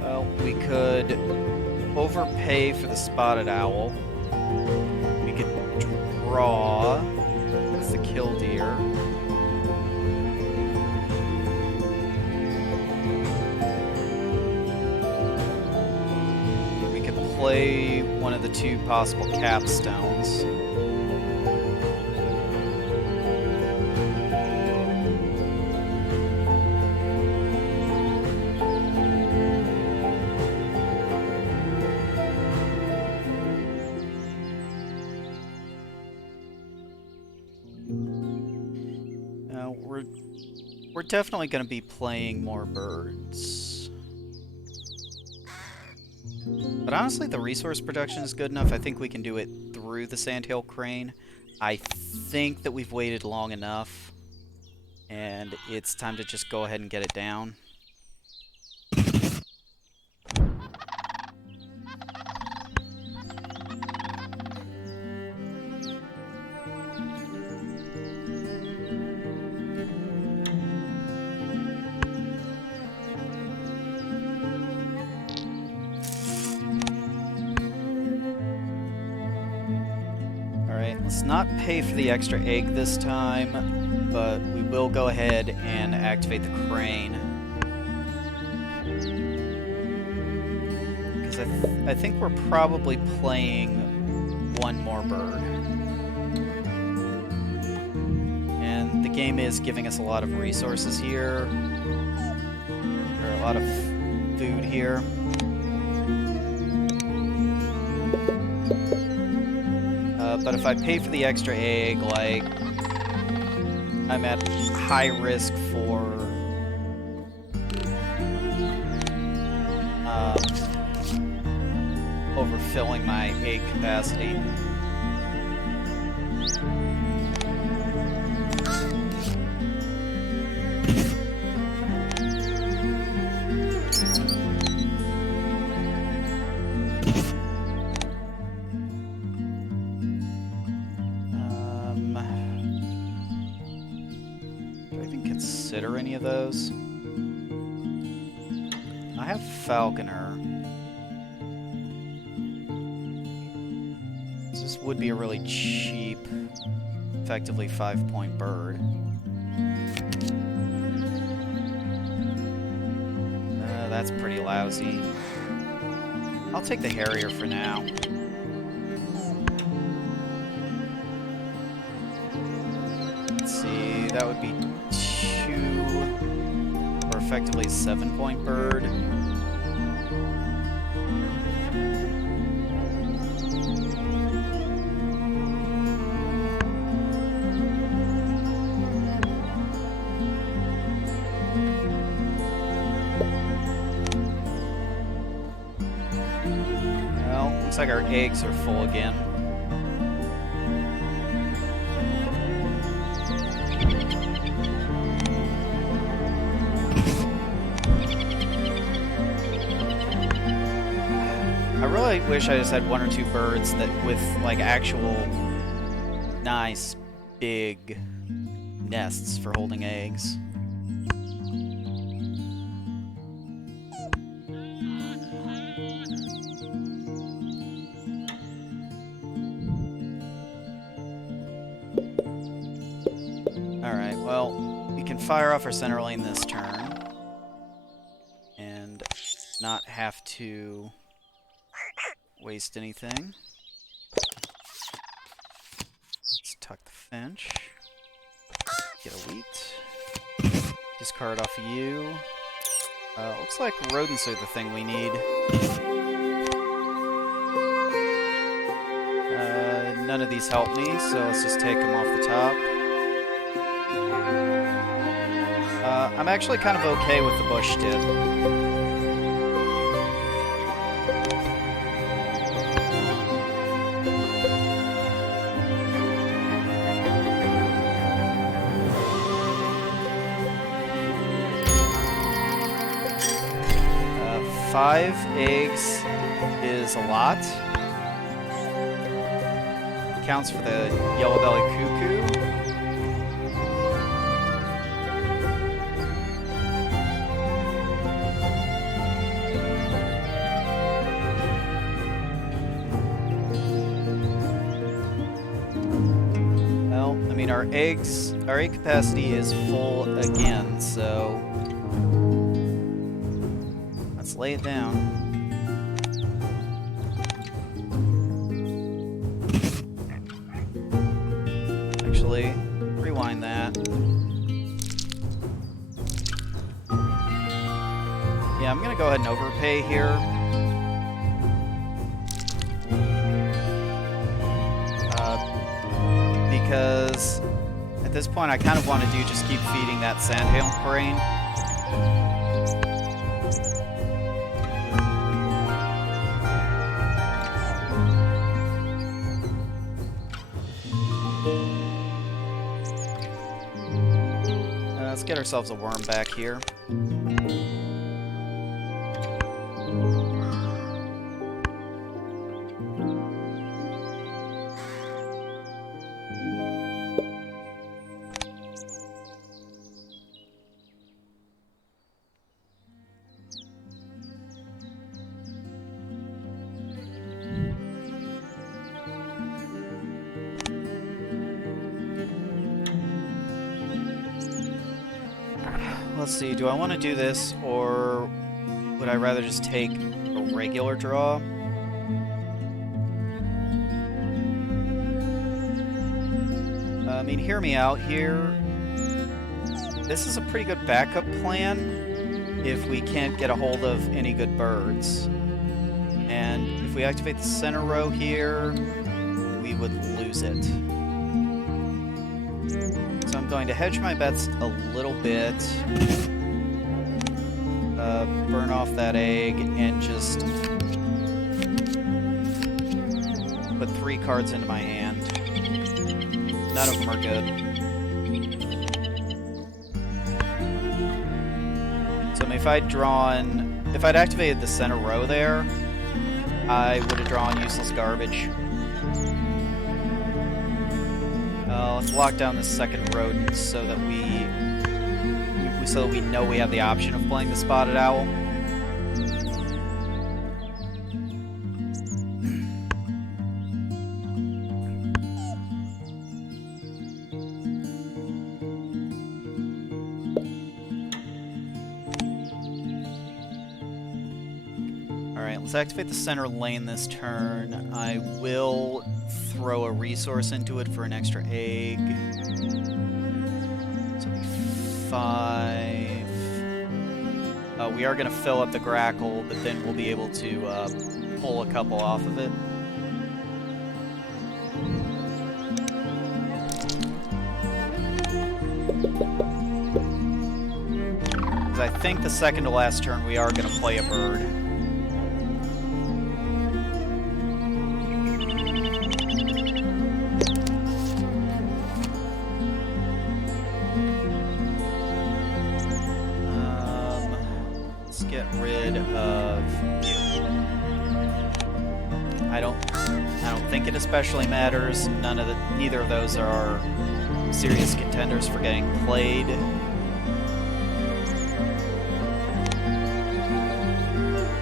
Well, we could overpay for the spotted owl. We could draw with the killdeer. We could play one of the two possible capstones. We're definitely going to be playing more birds. But honestly, the resource production is good enough. I think we can do it through the Sandhill Crane. I think that we've waited long enough, and it's time to just go ahead and get it down. Let's not pay for the extra egg this time, but we will go ahead and activate the crane. Because I think we're probably playing one more bird. And the game is giving us a lot of resources here, or a lot of food here. But if I pay for the extra egg, like, I'm at high risk for overfilling my egg capacity. Consider any of those. I have Falconer. This would be a really cheap, effectively 5-point bird. That's pretty lousy. I'll take the Harrier for now. Let's see, that would be or effectively 7-point bird. Well, looks like our eggs are full again. I really wish I just had one or two birds that with like actual nice big nests for holding eggs. Alright, well, we can fire off our center lane this turn and not have to waste anything. Let's tuck the finch. Get a wheat. Discard off of you. Looks like rodents are the thing we need. None of these help me, so let's just take them off the top. I'm actually kind of okay with the bush tip. 5 eggs is a lot. Counts for the yellow-bellied cuckoo. Well, I mean, our egg capacity is full again, so let's lay it down. Actually, rewind that. Yeah, I'm gonna go ahead and overpay here. Because at this point I kind of want to just keep feeding that sandhill crane. Let's get ourselves a worm back here. Let's see, do I want to do this, or would I rather just take a regular draw? I mean, hear me out here. This is a pretty good backup plan if we can't get a hold of any good birds. And if we activate the center row here, we would lose it. So I'm going to hedge my bets a little bit, burn off that egg, and just put 3 cards into my hand. None of them are good. So if I'd activated the center row there, I would have drawn useless garbage. Let's lock down the second rodent so that we know we have the option of playing the spotted owl. Alright, let's activate the center lane this turn. I will throw a resource into it for an extra egg. So it'll be 5. We are going to fill up the grackle, but then we'll be able to pull a couple off of it. Because I think the second to last turn we are going to play a bird. Get rid of you. I don't think it especially matters. Neither of those are serious contenders for getting played.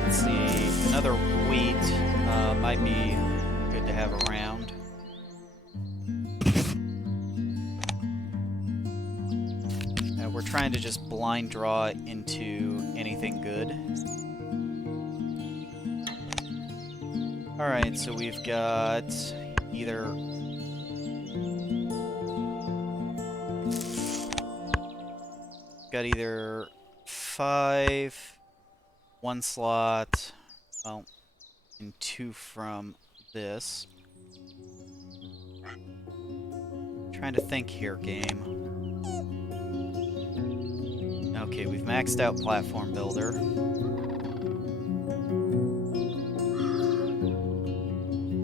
Let's see, another wheat might be good to have around. We're trying to just blind draw into anything good. Alright, so we've got either... got either 5, 1 slot, well, and 2 from this. Trying to think here, game. Okay, we've maxed out Platform Builder.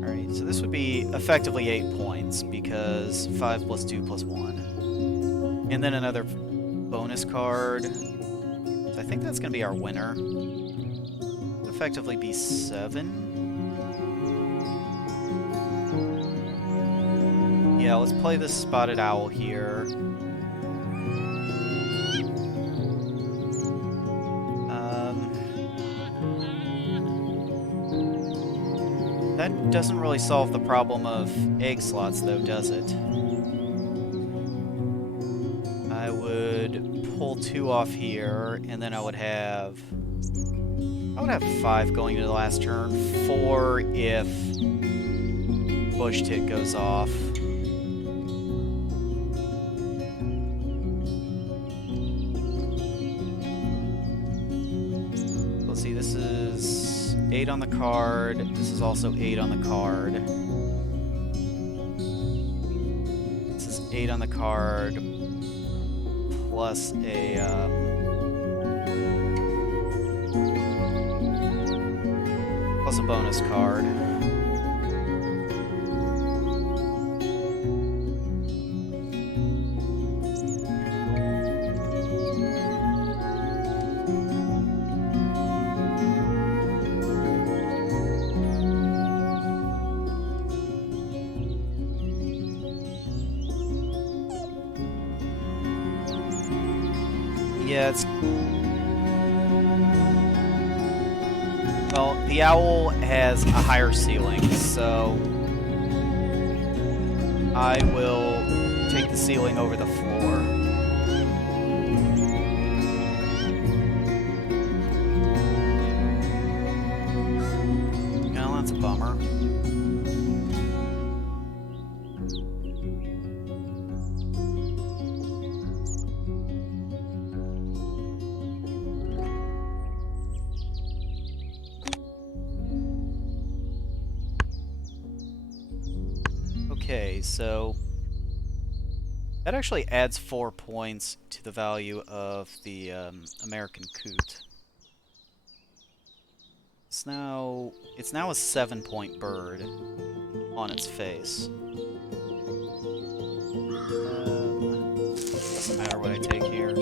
Alright, so this would be effectively 8 points, because 5 plus 2 plus 1. And then another bonus card. So I think that's going to be our winner. Effectively be 7. Yeah, let's play this Spotted Owl here. That doesn't really solve the problem of egg slots, though, does it? I would pull 2 off here, and then I would have 5 going into the last turn, 4 if Bush Tit goes off. Let's see, this is 8 on the card. This is also 8 on the card. This is 8 on the card, plus a bonus card. Yeah, it's... Well, the owl has a higher ceiling, so I will take the ceiling over the floor. Well, that's a bummer. Okay, so that actually adds 4 points to the value of the American Coot. It's now a 7-point bird on its face. Doesn't matter what I take here.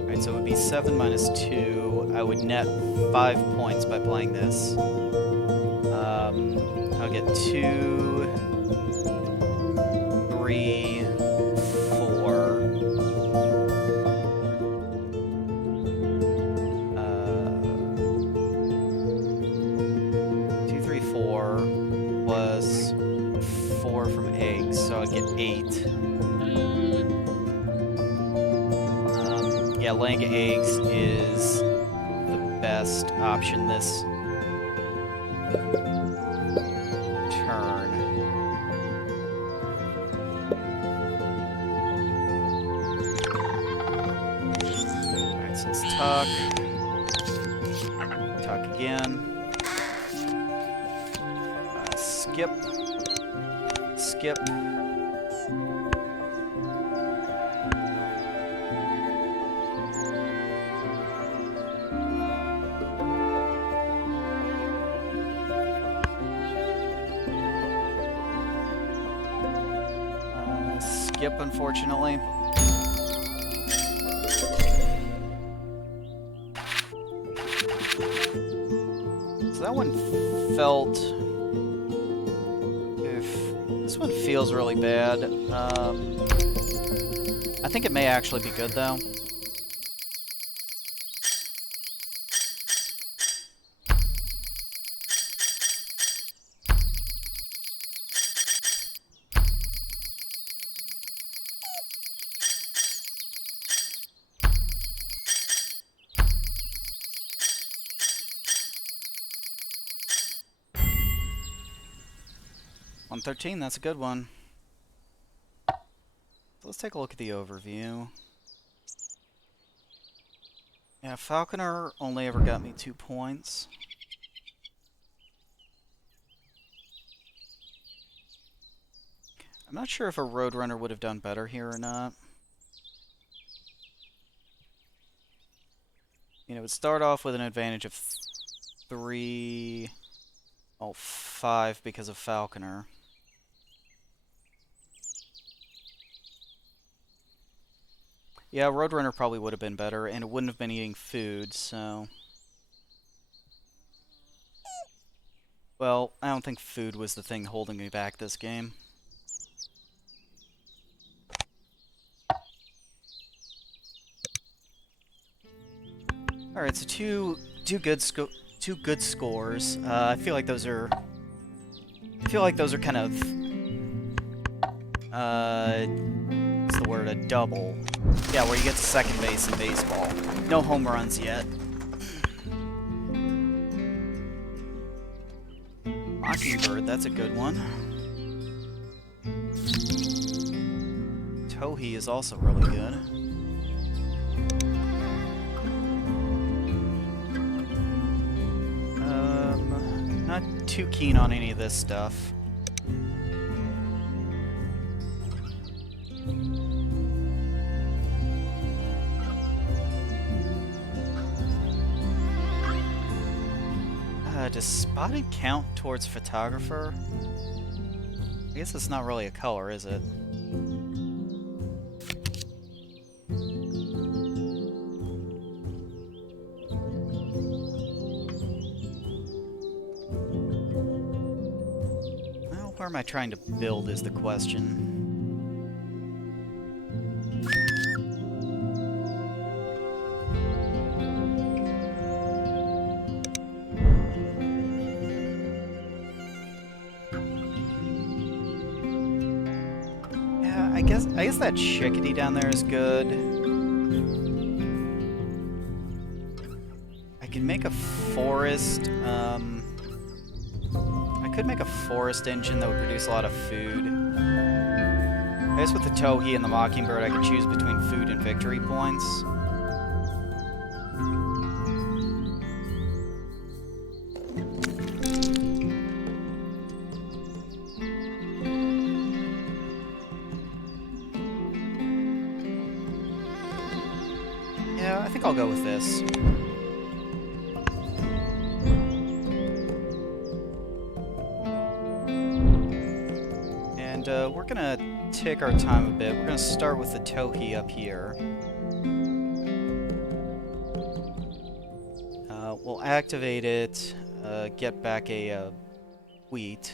Alright, so it would be 7 minus 2. I would net 5 points by playing this. I'll get 2, 3, 4. 2, 3, 4 plus 4 from eggs, so I'd get 8. Yeah, laying eggs is the best option this turn. Alright, so let's tuck. Tuck again. Skip. Skip. Skip, unfortunately. So that one felt... This one feels really bad. I think it may actually be good, though. 113, that's a good one. So let's take a look at the overview. Yeah, Falconer only ever got me 2 points. I'm not sure if a Roadrunner would have done better here or not. You know, it would start off with an advantage of 3... Oh, 5 because of Falconer. Yeah, Roadrunner probably would have been better, and it wouldn't have been eating food, so... Well, I don't think food was the thing holding me back this game. Alright, so two good scores. I feel like those are kind of what's the word? A double. Yeah, where you get to second base in baseball. No home runs yet. Mockingbird, that's a good one. Tohi is also really good. Not too keen on any of this stuff. Does spotted count towards photographer? I guess it's not really a color, is it? Well, where am I trying to build is the question. I guess that chickadee down there is good. I can make a forest. I could make a forest engine that would produce a lot of food. I guess with the Tohi and the Mockingbird, I could choose between food and victory points. Yeah, I think I'll go with this. And we're gonna take our time a bit. We're gonna start with the Tohi up here. We'll activate it, get back a wheat.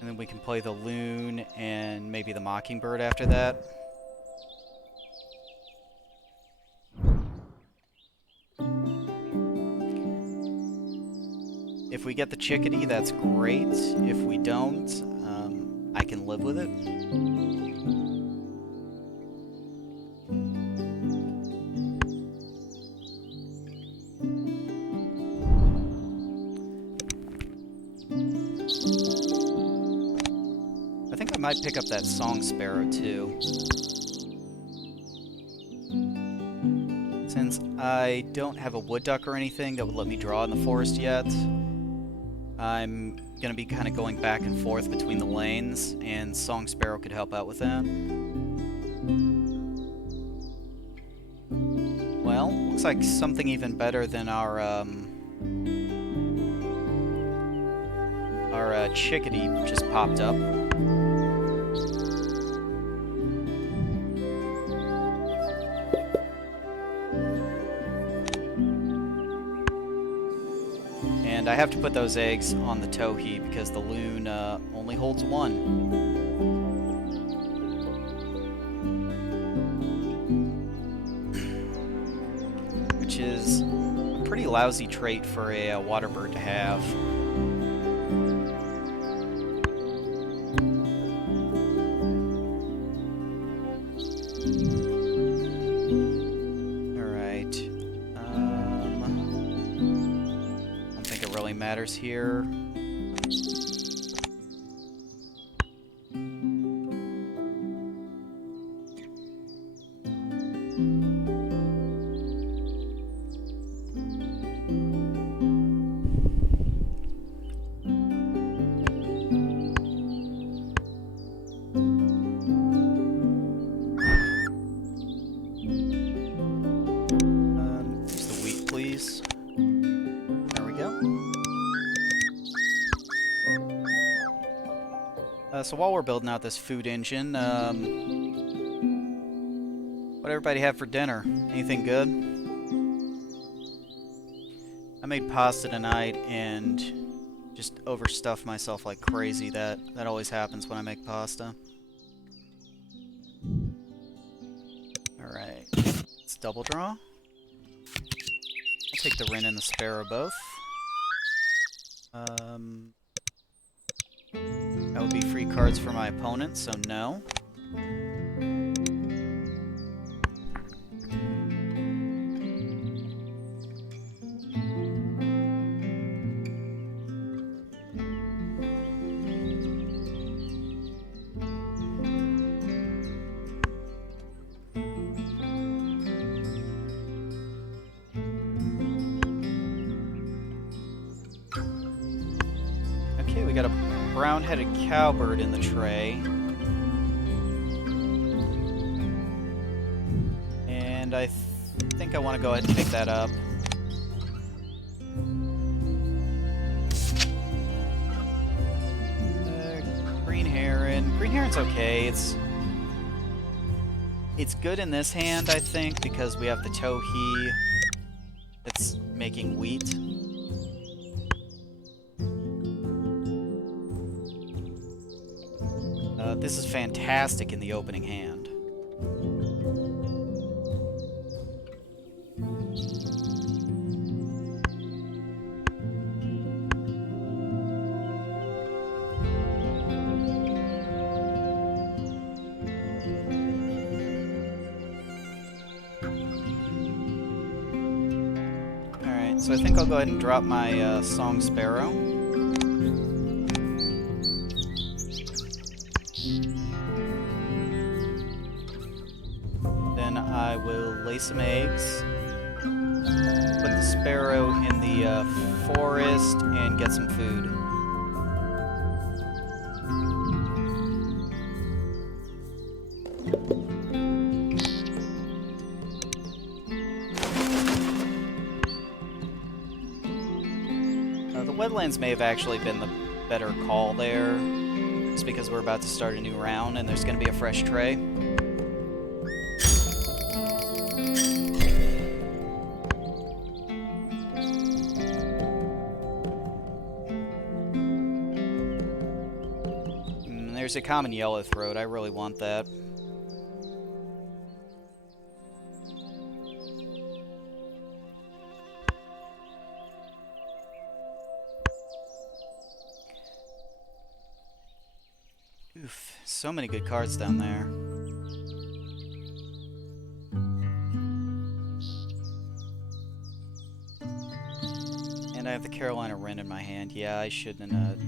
And then we can play the loon and maybe the Mockingbird after that. If we get the chickadee, that's great. If we don't, I can live with it. I think I might pick up that song sparrow too. Since I don't have a wood duck or anything that would let me draw in the forest yet, I'm gonna be kind of going back and forth between the lanes, and Song Sparrow could help out with that. Well, looks like something even better than our chickadee just popped up. And I have to put those eggs on the Tohi because the loon only holds one. Which is a pretty lousy trait for a water bird to have. Matters here. There we go. So while we're building out this food engine, what everybody have for dinner? Anything good? I made pasta tonight and just overstuffed myself like crazy. That always happens when I make pasta. Alright, let's double draw. I'll take the Wren and the Sparrow both. That would be free cards for my opponent, so no. Okay, we got a brown-headed cowbird in the tray. And I think I want to go ahead and pick that up. Green heron. Green heron's okay. It's good in this hand, I think, because we have the towhee that's making wheat. This is fantastic in the opening hand. Alright, so I think I'll go ahead and drop my Song Sparrow. Then I will lay some eggs, put the sparrow in the forest, and get some food. The wetlands may have actually been the better call there, just because we're about to start a new round and there's going to be a fresh tray. There's a common yellowthroat. I really want that. Oof, so many good cards down there. And I have the Carolina Wren in my hand. Yeah, I shouldn't have...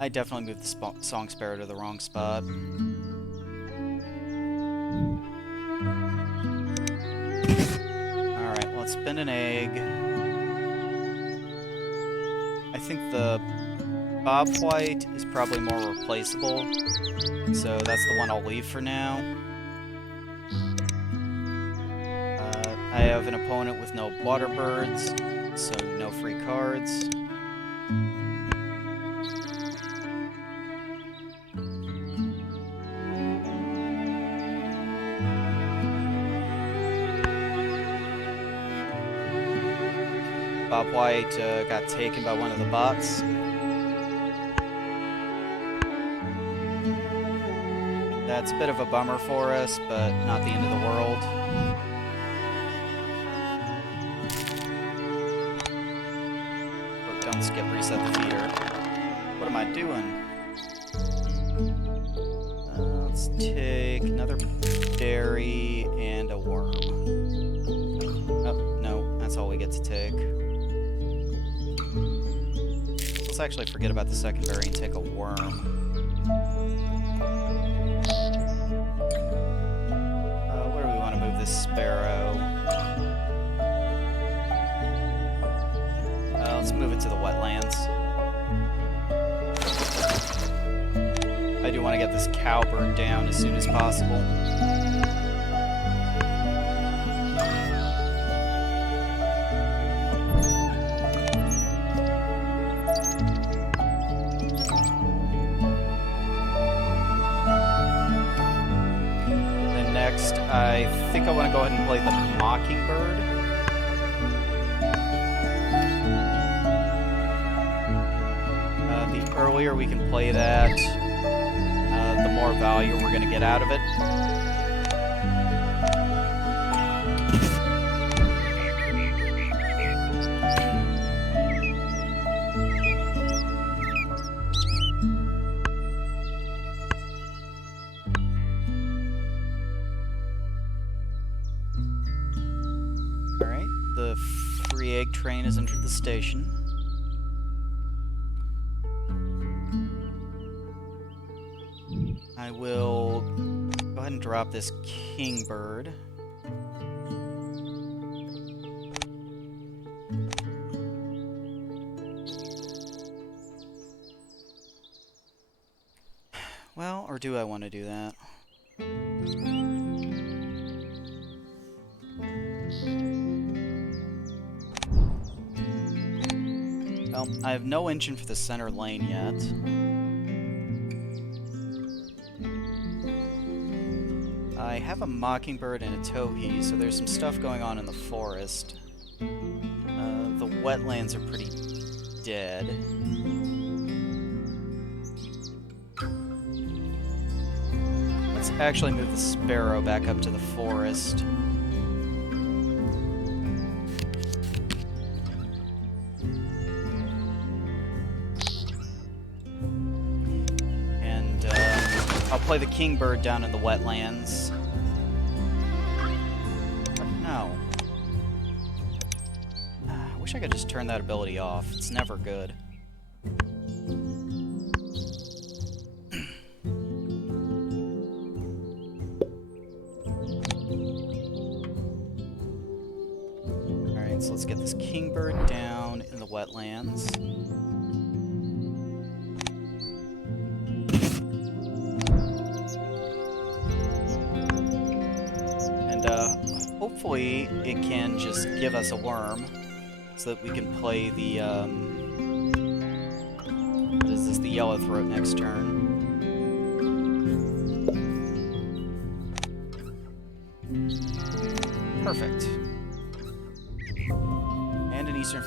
I definitely moved the Song Sparrow to the wrong spot. Alright, let's spin an egg. I think the Bob White is probably more replaceable, so that's the one I'll leave for now. I have an opponent with no water birds, so no free cards. Bob White got taken by one of the bots. That's a bit of a bummer for us, but not the end of the world. Oh, don't skip reset the feeder. What am I doing? Let's take another berry and a worm. Oh, no, that's all we get to take. Let's actually forget about the second berry and take a worm. Where do we want to move this sparrow? Let's move it to the wetlands. I do want to get this cowbird down as soon as possible. Next, I think I want to go ahead and play the Mockingbird. The earlier we can play that, the more value we're going to get out of it. Alright, the free egg train has entered the station. I will go ahead and drop this Kingbird. Well, or do I want to do that? Well, I have no engine for the center lane yet. I have a Mockingbird and a Towhee, so there's some stuff going on in the forest. The wetlands are pretty dead. Let's actually move the Sparrow back up to the forest. And I'll play the Kingbird down in the wetlands. No. I wish I could just turn that ability off. It's never good. Alright, so let's get this Kingbird down in the wetlands. Hopefully it can just give us a worm so that we can play the, what is this, the Yellowthroat next turn. Perfect. And an Eastern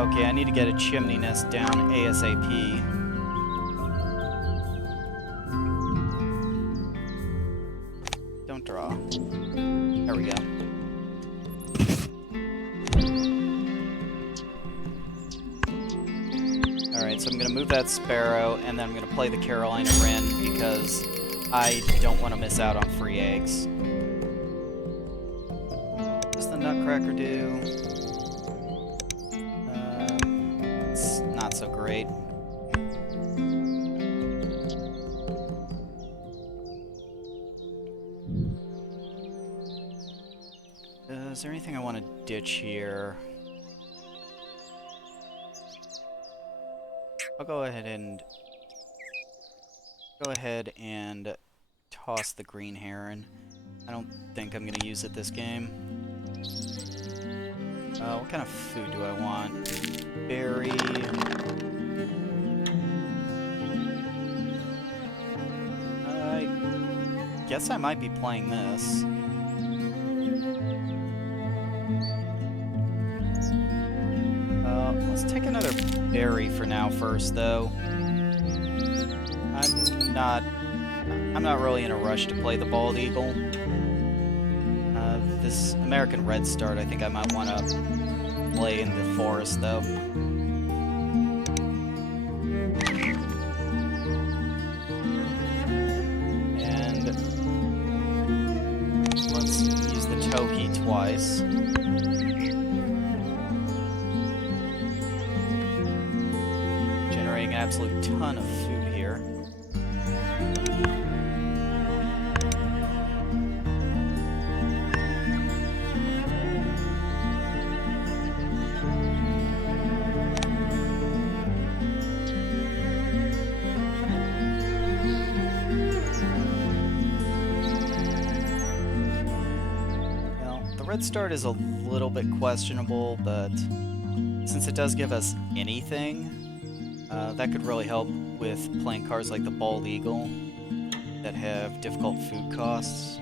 Okay, I need to get a Chimney Nest down ASAP. Don't draw. There we go. Alright, so I'm going to move that Sparrow, and then I'm going to play the Carolina Wren, because I don't want to miss out on free eggs. What does the Nutcracker do? It's not so great. Is there anything I want to ditch here? I'll go ahead and toss the Green Heron. I don't think I'm going to use it this game. What kind of food do I want? Berry. I guess I might be playing this. Let's take another berry for now first, though. I'm not really in a rush to play the Bald Eagle. This American Redstart, I think I might want to play in the forest, though. And let's use the Towhee twice. Generating an absolute ton of food here. Redstart is a little bit questionable, but since it does give us anything, that could really help with playing cards like the Bald Eagle. that have difficult food costs.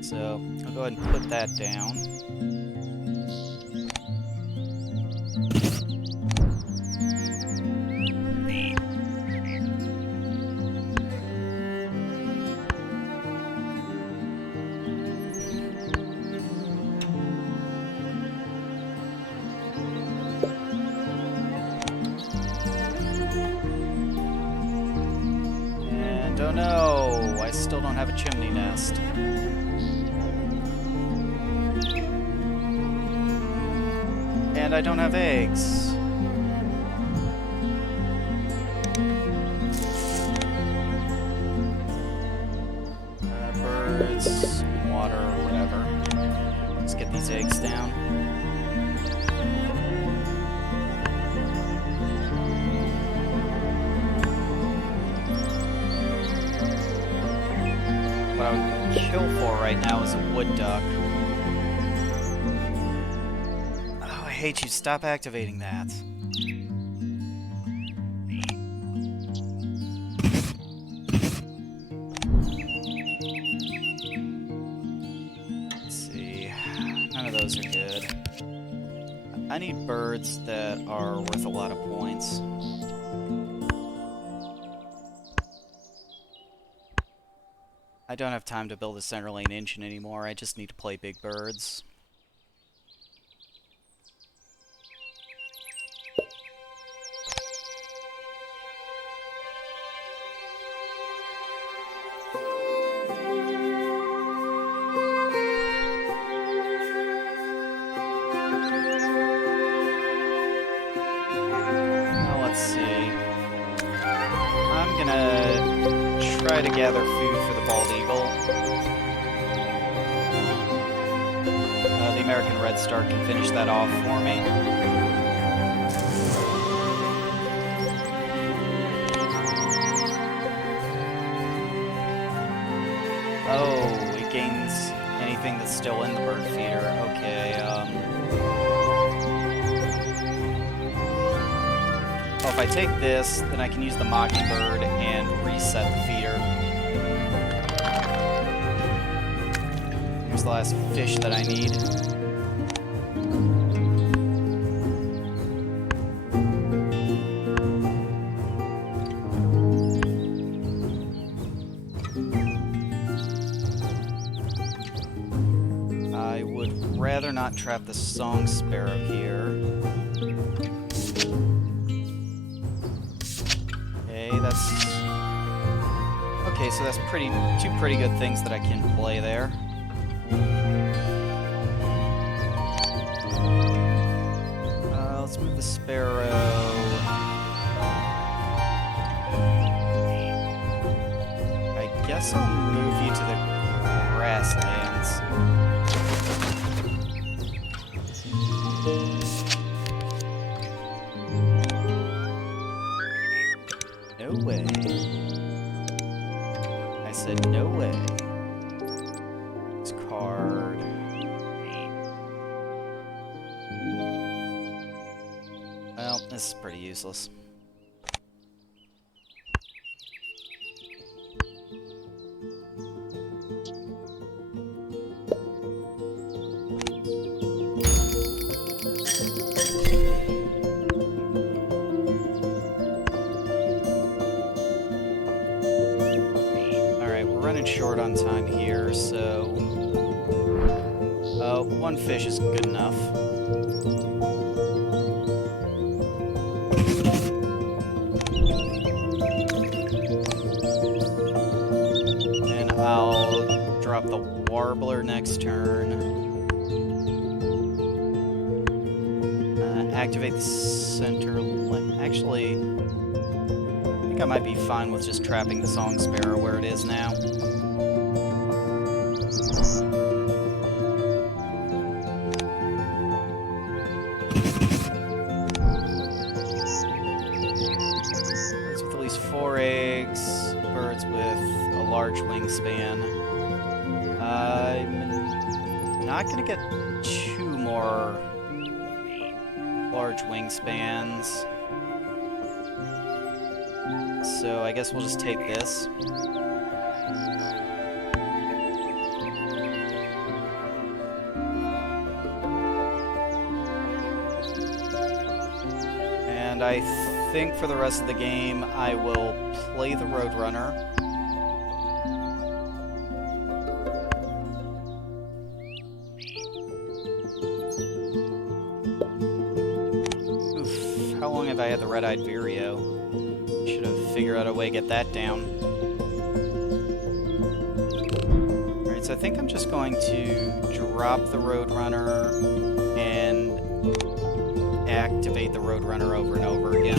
So I'll go ahead and put that down. And oh no, I still don't have a chimney nest. And I don't have eggs. Birds, water, whatever. Let's get these eggs down. What I would kill for right now is a wood duck. Oh, I hate you. Stop activating that. Let's see. None of those are good. I need birds that are worth a lot of points. I don't have time to build a center lane engine anymore. I just need to play big birds. Now let's see. I'm gonna try to gather food for the bald eagle. The American redstart can finish that off for me. Oh, it gains anything that's still in the bird feeder. Okay, well, if I take this, then I can use the mockingbird and reset the feeder. Here's the last fish that I need. I would rather not trap the song sparrow here. Okay, so that's two pretty good things that I can play there. Let's move the sparrow. I guess I'll move you to the grasslands. No way. I said no way. This card. Well, this is pretty useless. Running short on time here, so one fish is good enough. And I'll drop the warbler next turn. Activate the center lane. Actually, I think I might be fine with just trapping the song sparrow where it is now. Birds with at least 4 eggs. Birds with a large wingspan. I'm not going to get 2 more large wingspans. So I guess we'll just take this. And I think for the rest of the game, I will play the Roadrunner. Oof, how long have I had the Red-Eyed Vireo? Should have figured out a way to get that down. Alright, so I think I'm just going to drop the Roadrunner and activate the Roadrunner over and over again.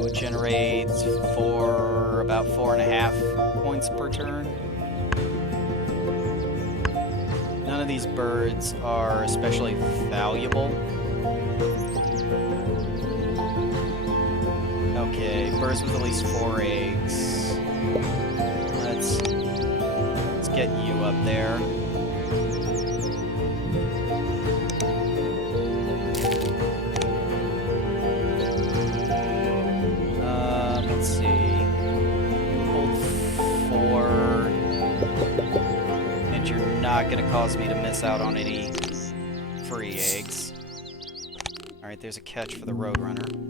It generates for about 4.5 points per turn. None of these birds are especially valuable. Okay, birds with at least 4 eggs. Let's get you up there. Let's see. Hold 4. And you're not going to cause me to miss out on any free eggs. Alright, there's a catch for the Roadrunner.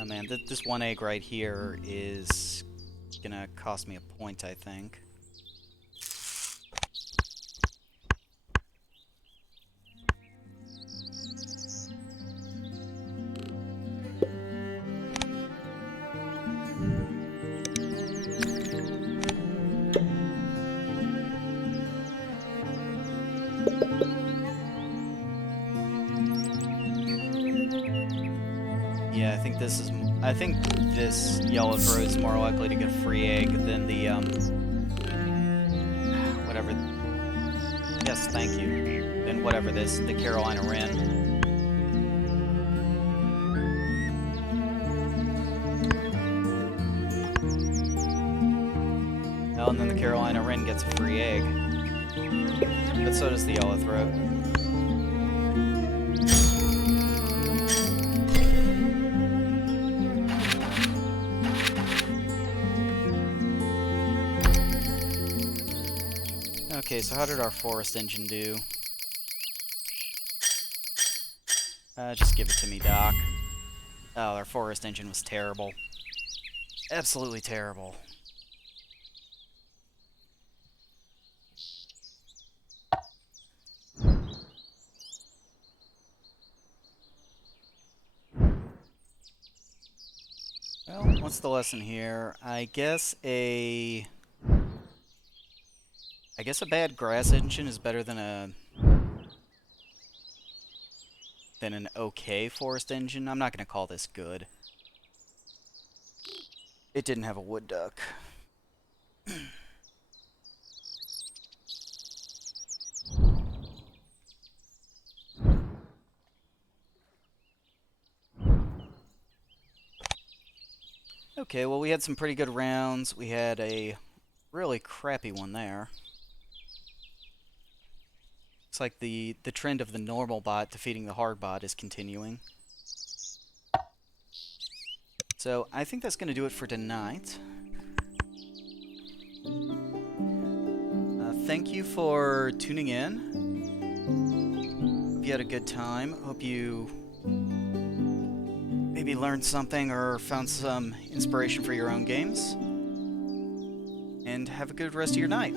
Oh man, this 1 egg right here is gonna cost me a point, I think. Yeah, I think this yellow throat is more likely to get a free egg than the, whatever. Yes, thank you. Than whatever the Carolina Wren. Oh, and then the Carolina Wren gets a free egg. But so does the yellow throat. Okay, so how did our forest engine do? Just give it to me, Doc. Oh, our forest engine was terrible. Absolutely terrible. Well, what's the lesson here? I guess a bad grass engine is better than an okay forest engine. I'm not going to call this good. It didn't have a wood duck. Okay, well, we had some pretty good rounds. We had a really crappy one there. Looks like the trend of the normal bot defeating the hard bot is continuing. So I think that's going to do it for tonight. Thank you for tuning in. Hope you had a good time. Hope you maybe learned something or found some inspiration for your own games. And have a good rest of your night.